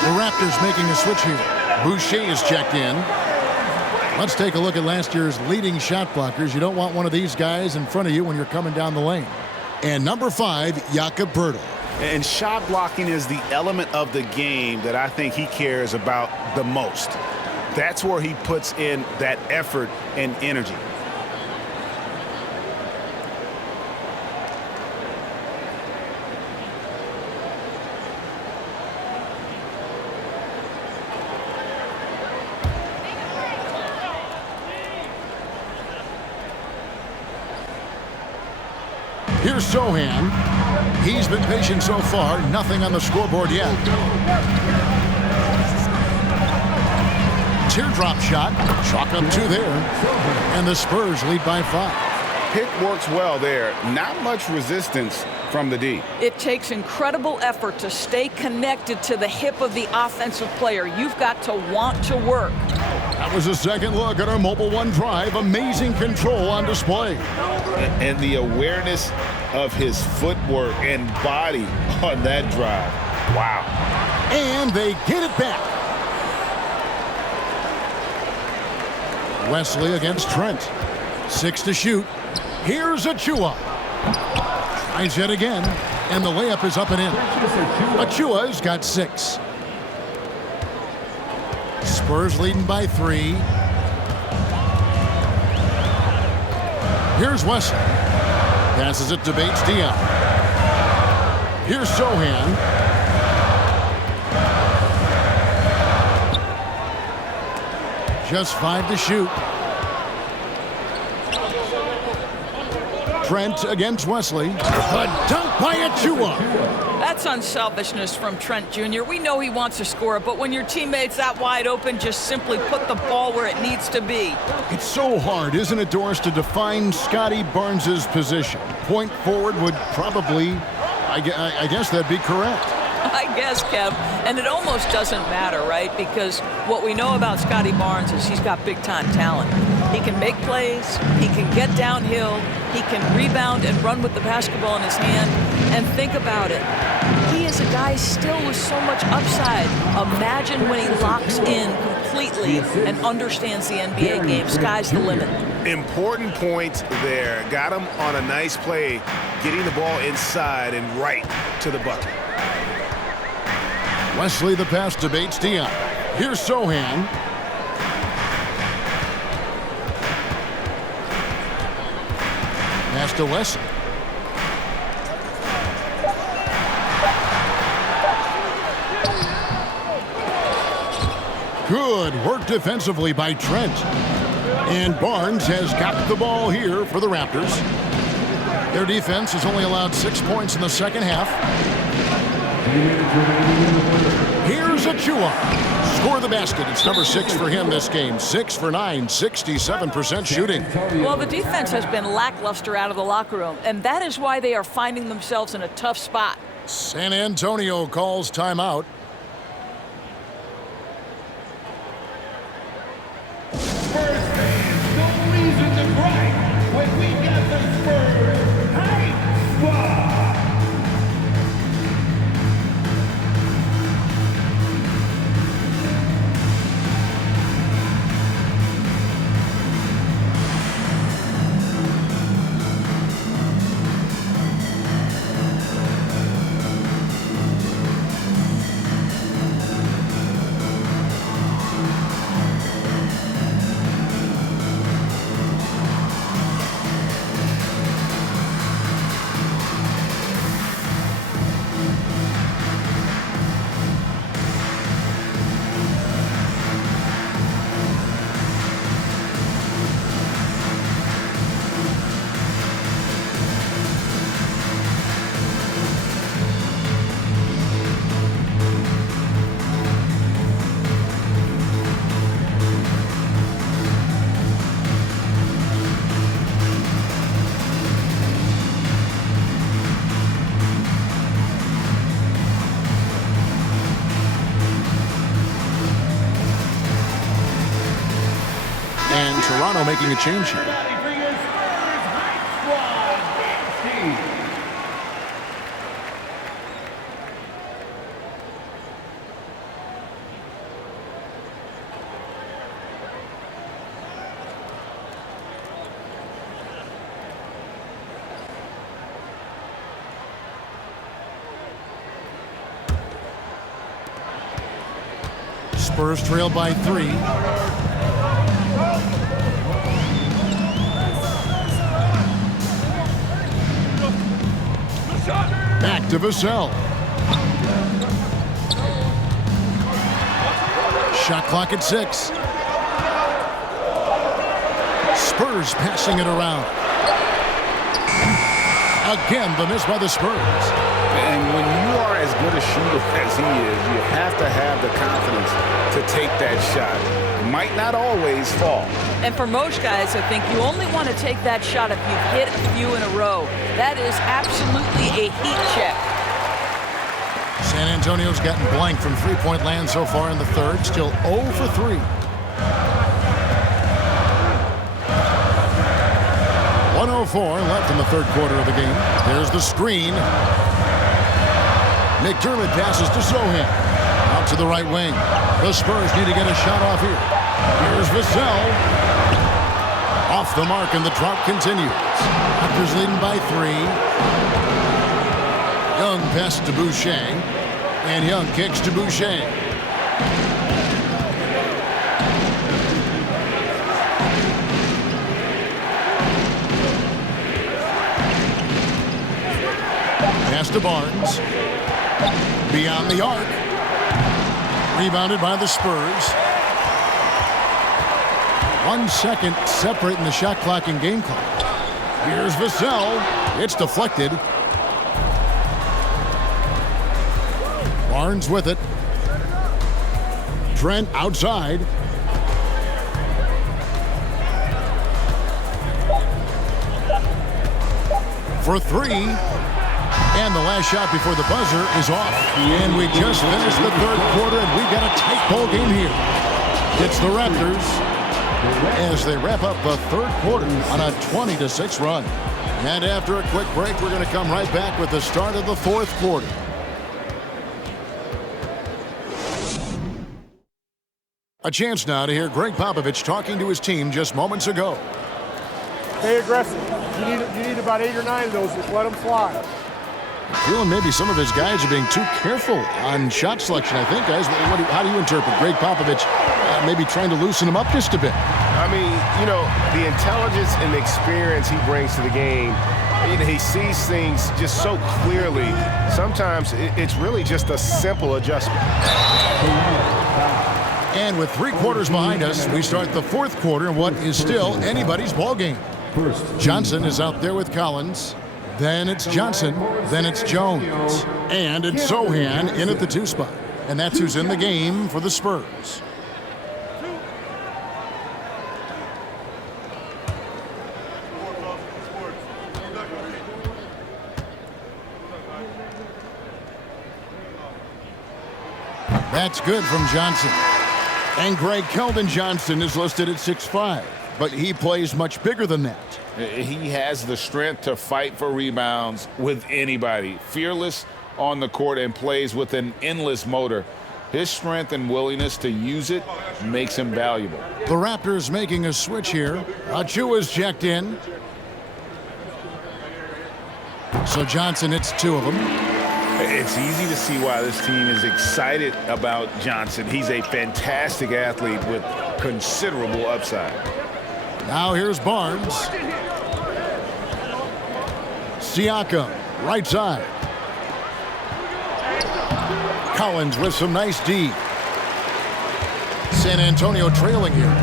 The Raptors making a switch here. Boucher is checked in. Let's take a look at last year's leading shot blockers. You don't want one of these guys in front of you when you're coming down the lane. And number 5, Jakob Poeltl. And shot blocking is the element of the game that I think he cares about the most. That's where he puts in that effort and energy. Here's Sohan. He's been patient so far. Nothing on the scoreboard yet. Teardrop shot. Chalk up 2 there. And the Spurs lead by 5. Pick works well there. Not much resistance from the D. It takes incredible effort to stay connected to the hip of the offensive player. You've got to want to work. That was a second look at our Mobile One drive. Amazing control on display. And the awareness of his footwork and body on that drive. Wow. And they get it back. Wesley against Trent. 6 to shoot. Here's Achua. Tries it again, and the layup is up and in. Achua's got 6. Spurs leading by 3. Here's Wesley. Passes it to Bates Diop. Here's Sohan. Just 5 to shoot. Trent against Wesley. A dunk by Achua. That's unselfishness from Trent Jr. We know he wants to score, but when your teammate's that wide open, just simply put the ball where it needs to be. It's so hard, isn't it, Doris, to define Scotty Barnes' position? Point forward would probably, I guess that'd be correct. I guess, Kev. And it almost doesn't matter, right? Because what we know about Scotty Barnes is he's got big-time talent. He can make plays. He can get downhill. He can rebound and run with the basketball in his hand. And think about it. He is a guy still with so much upside. Imagine when he locks in completely and understands the NBA game. Sky's the limit. Important point there. Got him on a nice play, getting the ball inside and right to the bucket. Wesley the pass to Bates Diop. Here's Sohan. Pass to Wesley. Good work defensively by Trent. And Barnes has got the ball here for the Raptors. Their defense has only allowed 6 points in the second half. Here's Achua. Score the basket. It's number 6 for him this game. 6 for 9, 67% shooting. Well, the defense has been lackluster out of the locker room, and that is why they are finding themselves in a tough spot. San Antonio calls timeout. Spurs fans, no reason to cry when we got the Spurs Hype Squad. Toronto making a change here. Spurs trail by 3. Back to Vassell. Shot clock at 6. Spurs passing it around. Again, the miss by the Spurs. And when you are as good a shooter as he is, you have to have the confidence to take that shot. It might not always fall. And for most guys, I think you only want to take that shot if you've hit a few in a row. That is absolutely a heat check. San Antonio's gotten blank from three-point land so far in the third. Still 0 for 3. 1:04 left in the third quarter of the game. There's the screen. McDermott passes to Sohan. Out to the right wing. The Spurs need to get a shot off here. Here's Vassell. Off the mark, and the drought continues. Raptors leading by 3. Young passes to Boucher. And Young kicks to Boucher. Pass to Barnes. Beyond the arc. Rebounded by the Spurs. 1 second separating the shot clock and game clock. Here's Vassell. It's deflected. Barnes with it. Trent outside. For 3. And the last shot before the buzzer is off. And we just finished the third quarter, and we've got a tight ball game here. It's the Raptors as they wrap up the third quarter on a 20-6 run. And after a quick break, we're going to come right back with the start of the fourth quarter. A chance now to hear Greg Popovich talking to his team just moments ago. Stay aggressive. You need about 8 or 9 of those. Just let them fly. Feeling maybe some of his guys are being too careful on shot selection, I think, guys. How do you interpret Greg Popovich maybe trying to loosen them up just a bit? I mean, you know, the intelligence and the experience he brings to the game, he sees things just so clearly. Sometimes it's really just a simple adjustment. And with 3 quarters behind us, we start the fourth quarter in what is still anybody's ball game. Johnson is out there with Collins. Then it's Johnson. Then it's Jones. And it's Sohan in at the 2 spot. And that's who's in the game for the Spurs. That's good from Johnson. And Greg Keldon Johnson is listed at 6'5", but he plays much bigger than that. He has the strength to fight for rebounds with anybody. Fearless on the court and plays with an endless motor. His strength and willingness to use it makes him valuable. The Raptors making a switch here. Achua's checked in. So Johnson hits 2 of them. It's easy to see why this team is excited about Johnson. He's a fantastic athlete with considerable upside. Now here's Barnes. Siakam, right side. Collins with some nice D. San Antonio trailing here.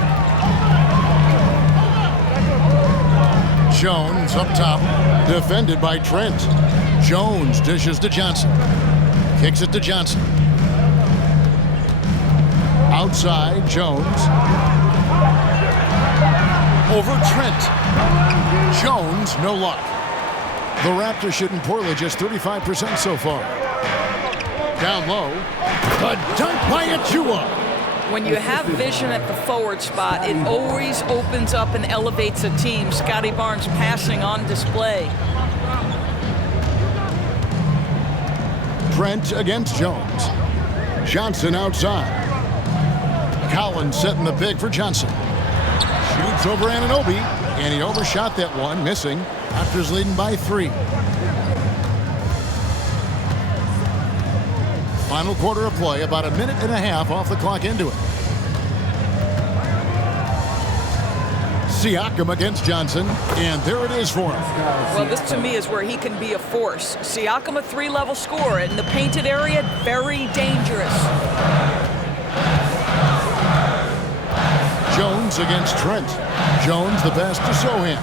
Jones up top, defended by Trent. Jones dishes to Johnson. Kicks it to Johnson. Outside, Jones. Over Trent. Jones, no luck. The Raptors shooting poorly, just 35% so far. Down low. The dunk by Achua. When you have vision at the forward spot, it always opens up and elevates a team. Scotty Barnes passing on display. Trent against Jones. Johnson outside. Collins setting the pick for Johnson. Shoots over Anunoby, and he overshot that one, missing. Raptors leading by 3. Final quarter of play, about 1.5 minutes off the clock into it. Siakam against Johnson, and there it is for him. Well, this to me is where he can be a force. Siakam, a 3-level scorer in the painted area, very dangerous. Jones against Trent. Jones the best to Sohan.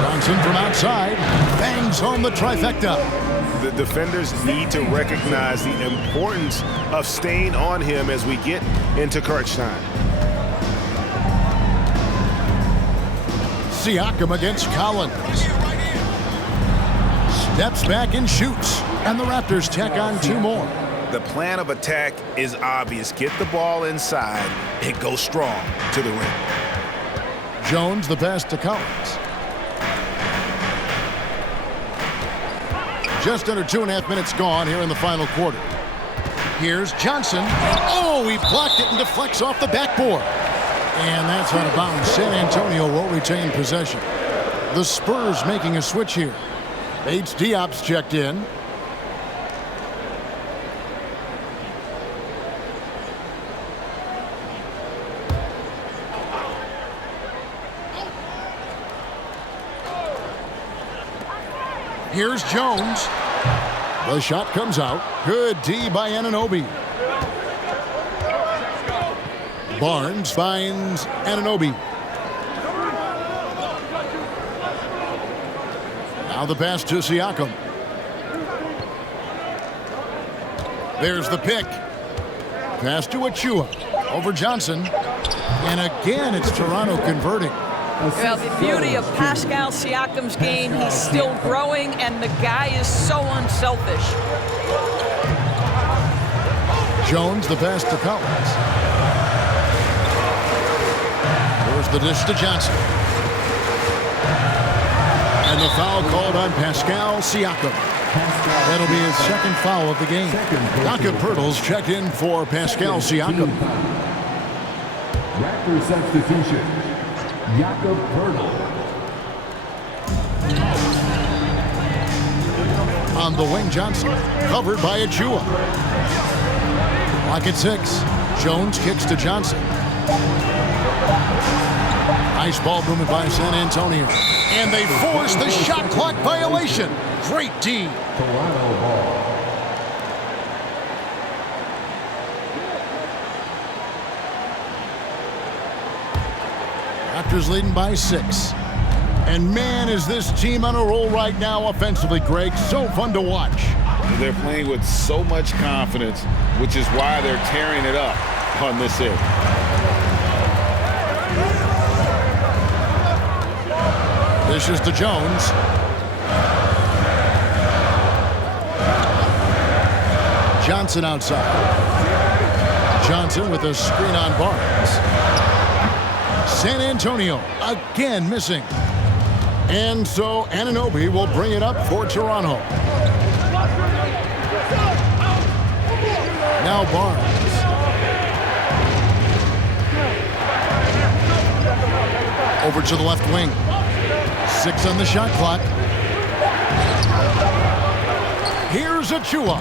Johnson from outside bangs home the trifecta. The defenders need to recognize the importance of staying on him as we get into crunch time. Siakam against Collins. Steps back and shoots. And the Raptors tack on 2 more. The plan of attack is obvious. Get the ball inside and go strong to the rim. Jones the pass to Collins. Just under 2.5 minutes gone here in the final quarter. Here's Johnson. Oh, he blocked it and deflects off the backboard. And that's out of bounds. San Antonio will retain possession. The Spurs making a switch here. Bates Diop's checked in. Here's Jones. The shot comes out. Good D by Anunoby. Barnes finds Anunoby. Now the pass to Siakam. There's the pick. Pass to Achua. Over Johnson. And again, it's Toronto converting. Well, the beauty of Pascal Siakam's game, he's still growing, and the guy is so unselfish. Jones, the pass to Collins. There's the dish to Johnson. And the foul called on Pascal Siakam. That'll be his second foul of the game. Jakob Poeltl's checked in for Pascal Siakam. Raptors substitution. Jakob Poeltl. On the wing, Johnson, covered by Achua. Lock at 6. Jones kicks to Johnson. Nice ball movement by San Antonio. And they force the shot clock violation. Great D. Toronto ball. Raptors leading by 6. And man, is this team on a roll right now offensively, Greg. So fun to watch. They're playing with so much confidence, which is why they're tearing it up on this end. This is to Jones. Johnson outside. Johnson with a screen on Barnes. San Antonio again missing. And so Anunoby will bring it up for Toronto. Now Barnes. Over to the left wing. 6 on the shot clock. Here's Achua.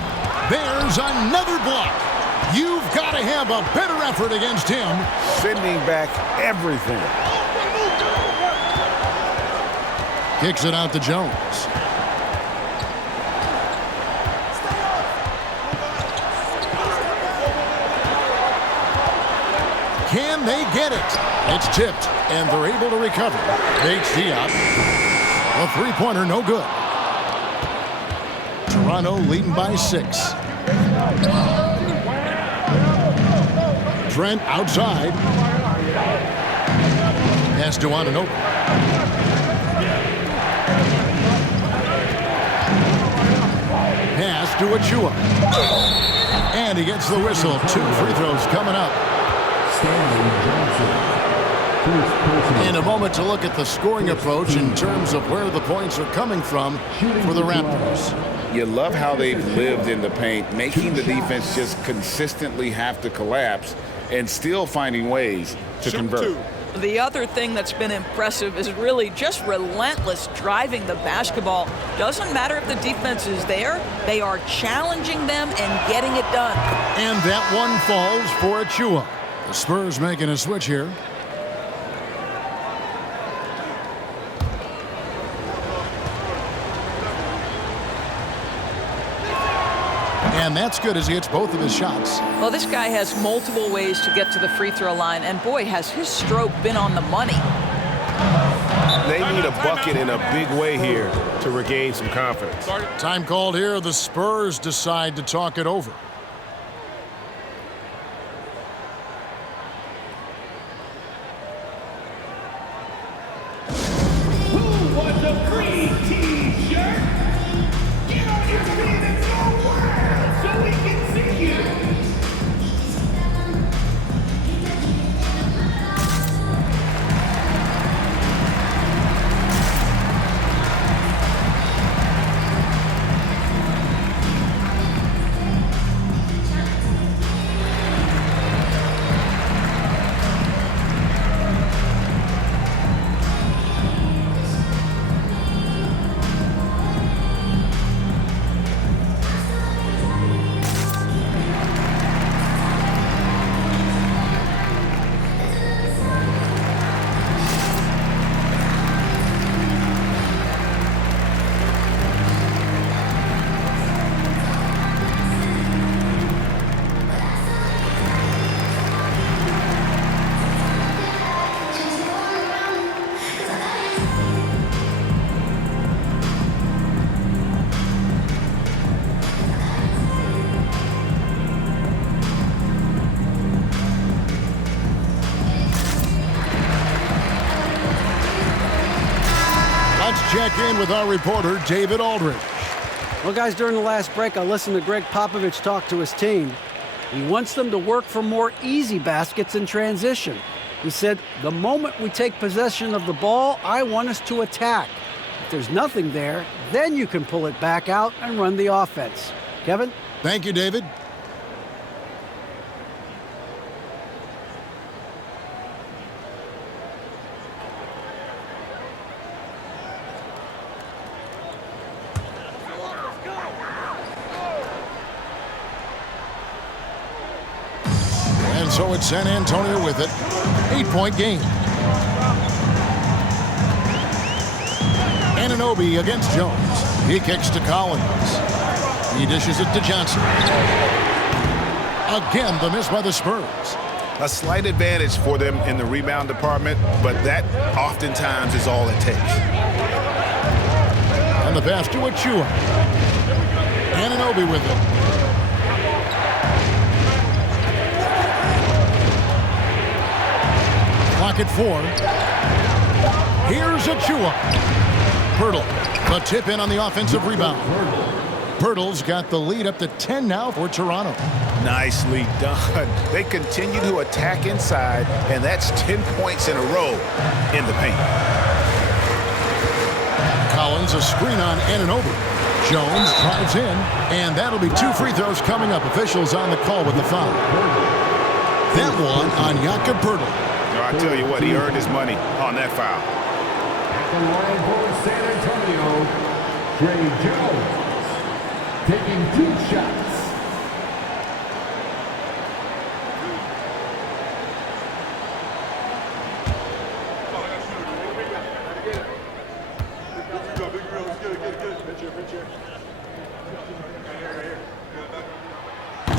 There's another block. You've got to have a better effort against him. Sending back everything. Kicks it out to Jones. Can they get it? It's tipped, and they're able to recover. Bates Diop. A three-pointer, no good. Toronto leading by 6. Trent outside. Pass to Anunoby. Pass to Achua. And he gets the whistle. 2 free throws coming up. In a moment to look at the scoring approach in terms of where the points are coming from for the Raptors. You love how they've lived in the paint, making the defense just consistently have to collapse and still finding ways to convert. The other thing that's been impressive is really just relentless driving the basketball. Doesn't matter if the defense is there, they are challenging them and getting it done. And that one falls for Achua. The Spurs making a switch here. And that's good as he hits both of his shots. Well, this guy has multiple ways to get to the free throw line, and boy, has his stroke been on the money. They need a bucket in a big way here to regain some confidence. Time called here. The Spurs decide to talk it over. Who wants a free t-shirt? Get on your feet and go wild so we can see you. check in with our reporter, David Aldridge. Well, guys, during the last break, I listened to Greg Popovich talk to his team. He wants them to work for more easy baskets in transition. He said, the moment we take possession of the ball, I want us to attack. If there's nothing there, then you can pull it back out and run the offense. Kevin? Thank you, David. And so it's San Antonio with it. 8-point game. Anunoby against Jones. He kicks to Collins. He dishes it to Johnson. Again, the miss by the Spurs. A slight advantage for them in the rebound department, but that oftentimes is all it takes. And the pass to Achua. Anunoby with it. Clock at 4. Here's Achua. Pirtle, the tip in on the offensive rebound. Pirtle's got the lead up to 10 now for Toronto. Nicely done. They continue to attack inside, and that's 10 points in a row in the paint. Collins, a screen on Anunoby. Jones drives in, and that'll be 2 free throws coming up. Officials on the call with the foul. That one on Jakob Pirtle. I tell you what, he earned his money on that foul. At the line for San Antonio, Trey Jones taking 2 shots.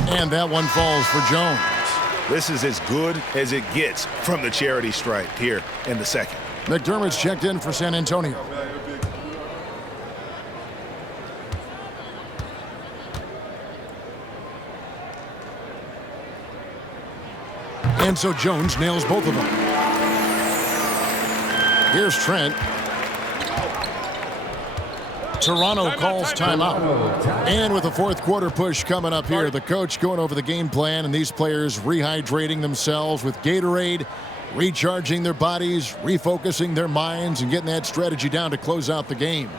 And that one falls for Jones. This is as good as it gets from the charity stripe here in the second. McDermott's checked in for San Antonio. And so Jones nails both of them. Here's Trent. Toronto calls timeout. And with the fourth quarter push coming up here, the coach going over the game plan and these players rehydrating themselves with Gatorade, recharging their bodies, refocusing their minds, and getting that strategy down to close out the game.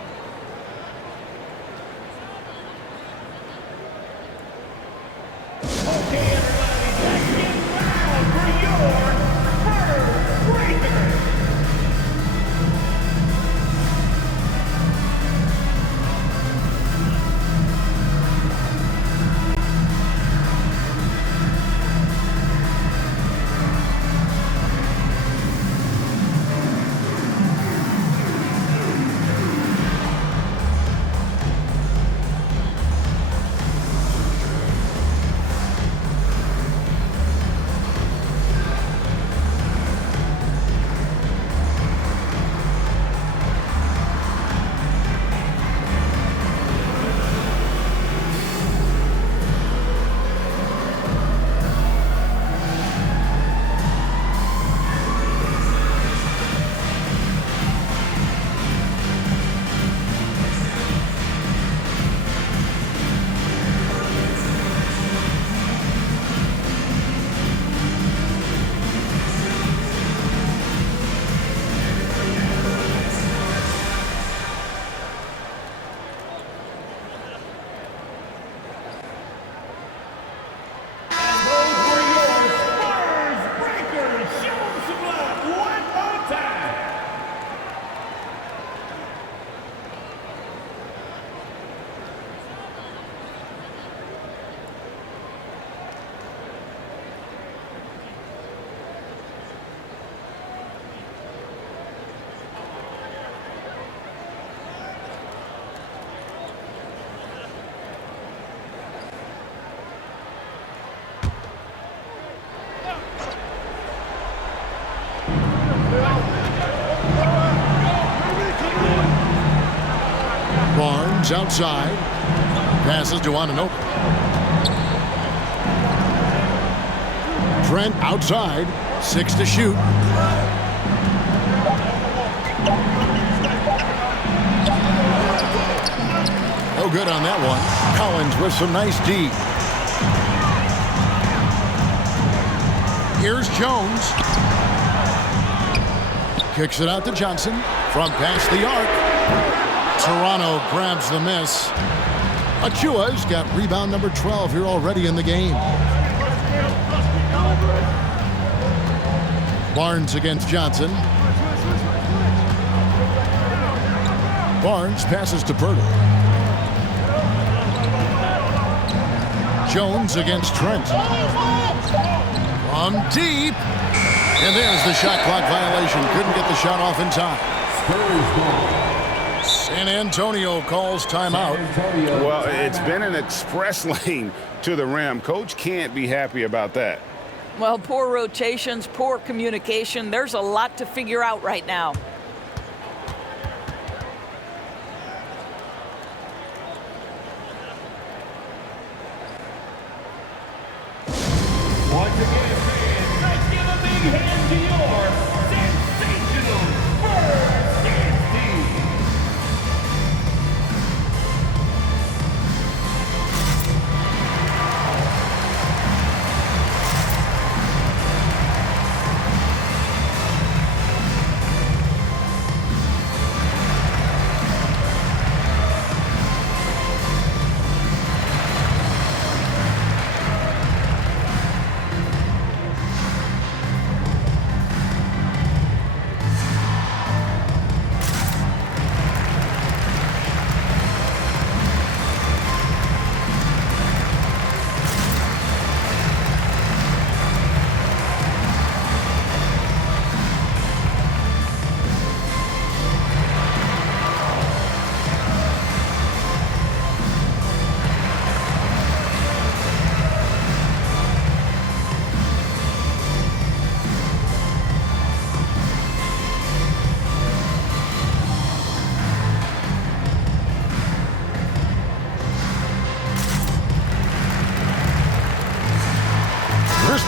Barnes outside. Passes to Anunoby. Trent outside. 6 to shoot. good on that one. Collins with some nice D. Here's Jones. Kicks it out to Johnson from past the arc. Toronto grabs the miss. Achua's got rebound number 12 here already in the game. Barnes against Johnson. Barnes passes to Pirtle. Jones against Trent. From deep. And there's the shot clock violation. Couldn't get the shot off in time. San Antonio calls timeout. Well, it's been an express lane to the rim. Coach can't be happy about that. Well, poor rotations, poor communication. There's a lot to figure out right now. Once again, fans, let's give a big hand to your sensational Spurs dance team.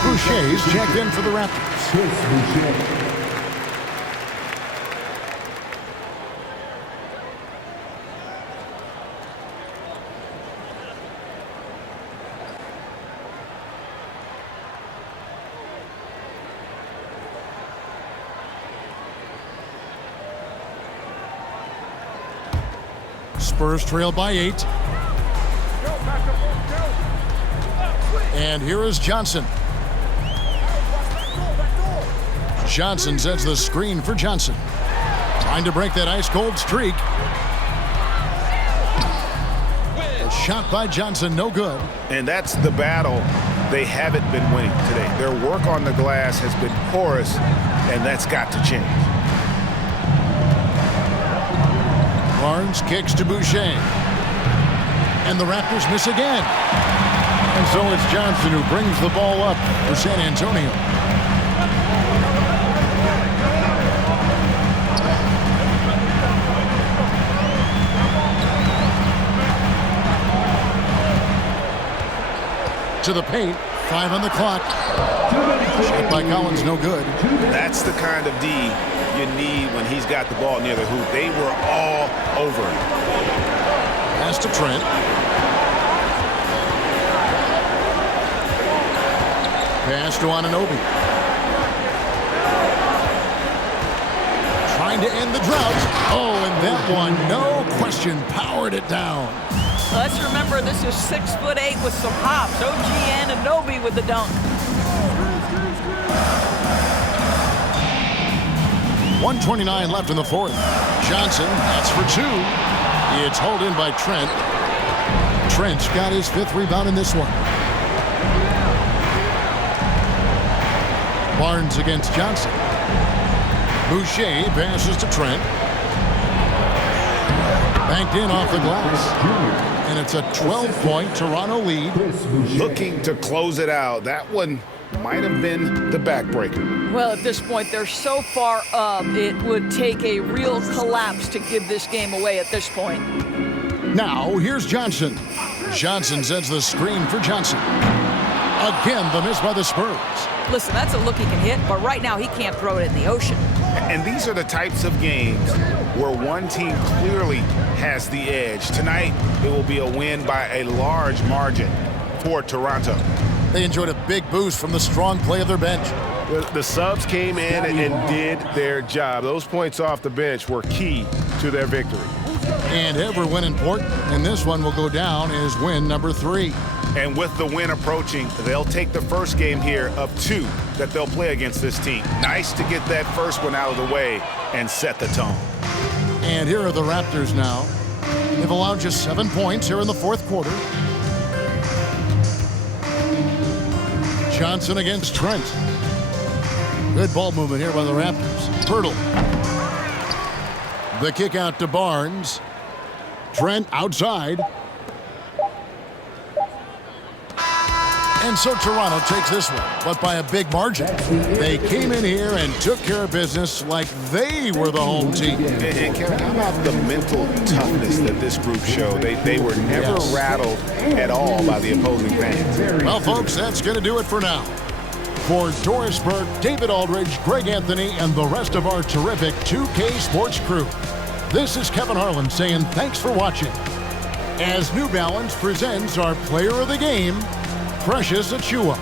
Boucher's checked in for the Raptors. Spurs trail by 8. And here is Johnson. Johnson sets the screen for Johnson. Trying to break that ice-cold streak. A shot by Johnson, no good. And that's the battle they haven't been winning today. Their work on the glass has been porous, and that's got to change. Barnes kicks to Boucher. And the Raptors miss again. And so it's Johnson who brings the ball up for San Antonio. To the paint, 5 on the clock. Shot by Collins, no good. That's the kind of D you need when he's got the ball near the hoop. They were all over him. Pass to Trent. Pass to Anunoby. Trying to end the drought. Oh, and that one, no question, powered it down. Let's remember this is 6'8" with some hops. OG Anunoby with the dunk. 1:29 left in the fourth. Johnson, that's for 2. It's hauled in by Trent. Trent's got his 5th rebound in this one. Barnes against Johnson. Boucher passes to Trent. Banked in off the glass. And it's a 12-point Toronto lead. Looking to close it out. That one might have been the backbreaker. Well, at this point, they're so far up, it would take a real collapse to give this game away at this point. Now, here's Johnson. Johnson sends the screen for Johnson. Again, the miss by the Spurs. Listen, that's a look he can hit, but right now he can't throw it in the ocean. And these are the types of games where one team clearly has the edge. Tonight, it will be a win by a large margin for Toronto. They enjoyed a big boost from the strong play of their bench. The subs came in and did their job. Those points off the bench were key to their victory. And every win important, and this one will go down as win number 3. And with the win approaching, they'll take the first game here of 2 that they'll play against this team. Nice to get that first one out of the way and set the tone. And here are the Raptors now. They've allowed just 7 points here in the fourth quarter. Johnson against Trent. Good ball movement here by the Raptors. Pirtle. The kick out to Barnes. Trent outside. And so Toronto takes this one, but by a big margin. They came in here and took care of business like they were the home team. And Kevin, how about the mental toughness that this group showed? They were never rattled at all by the opposing fans. Well, folks, that's going to do it for now. For Doris Burke, David Aldridge, Greg Anthony, and the rest of our terrific 2K Sports crew, this is Kevin Harlan saying thanks for watching. As New Balance presents our player of the game, Precious Achiuwa.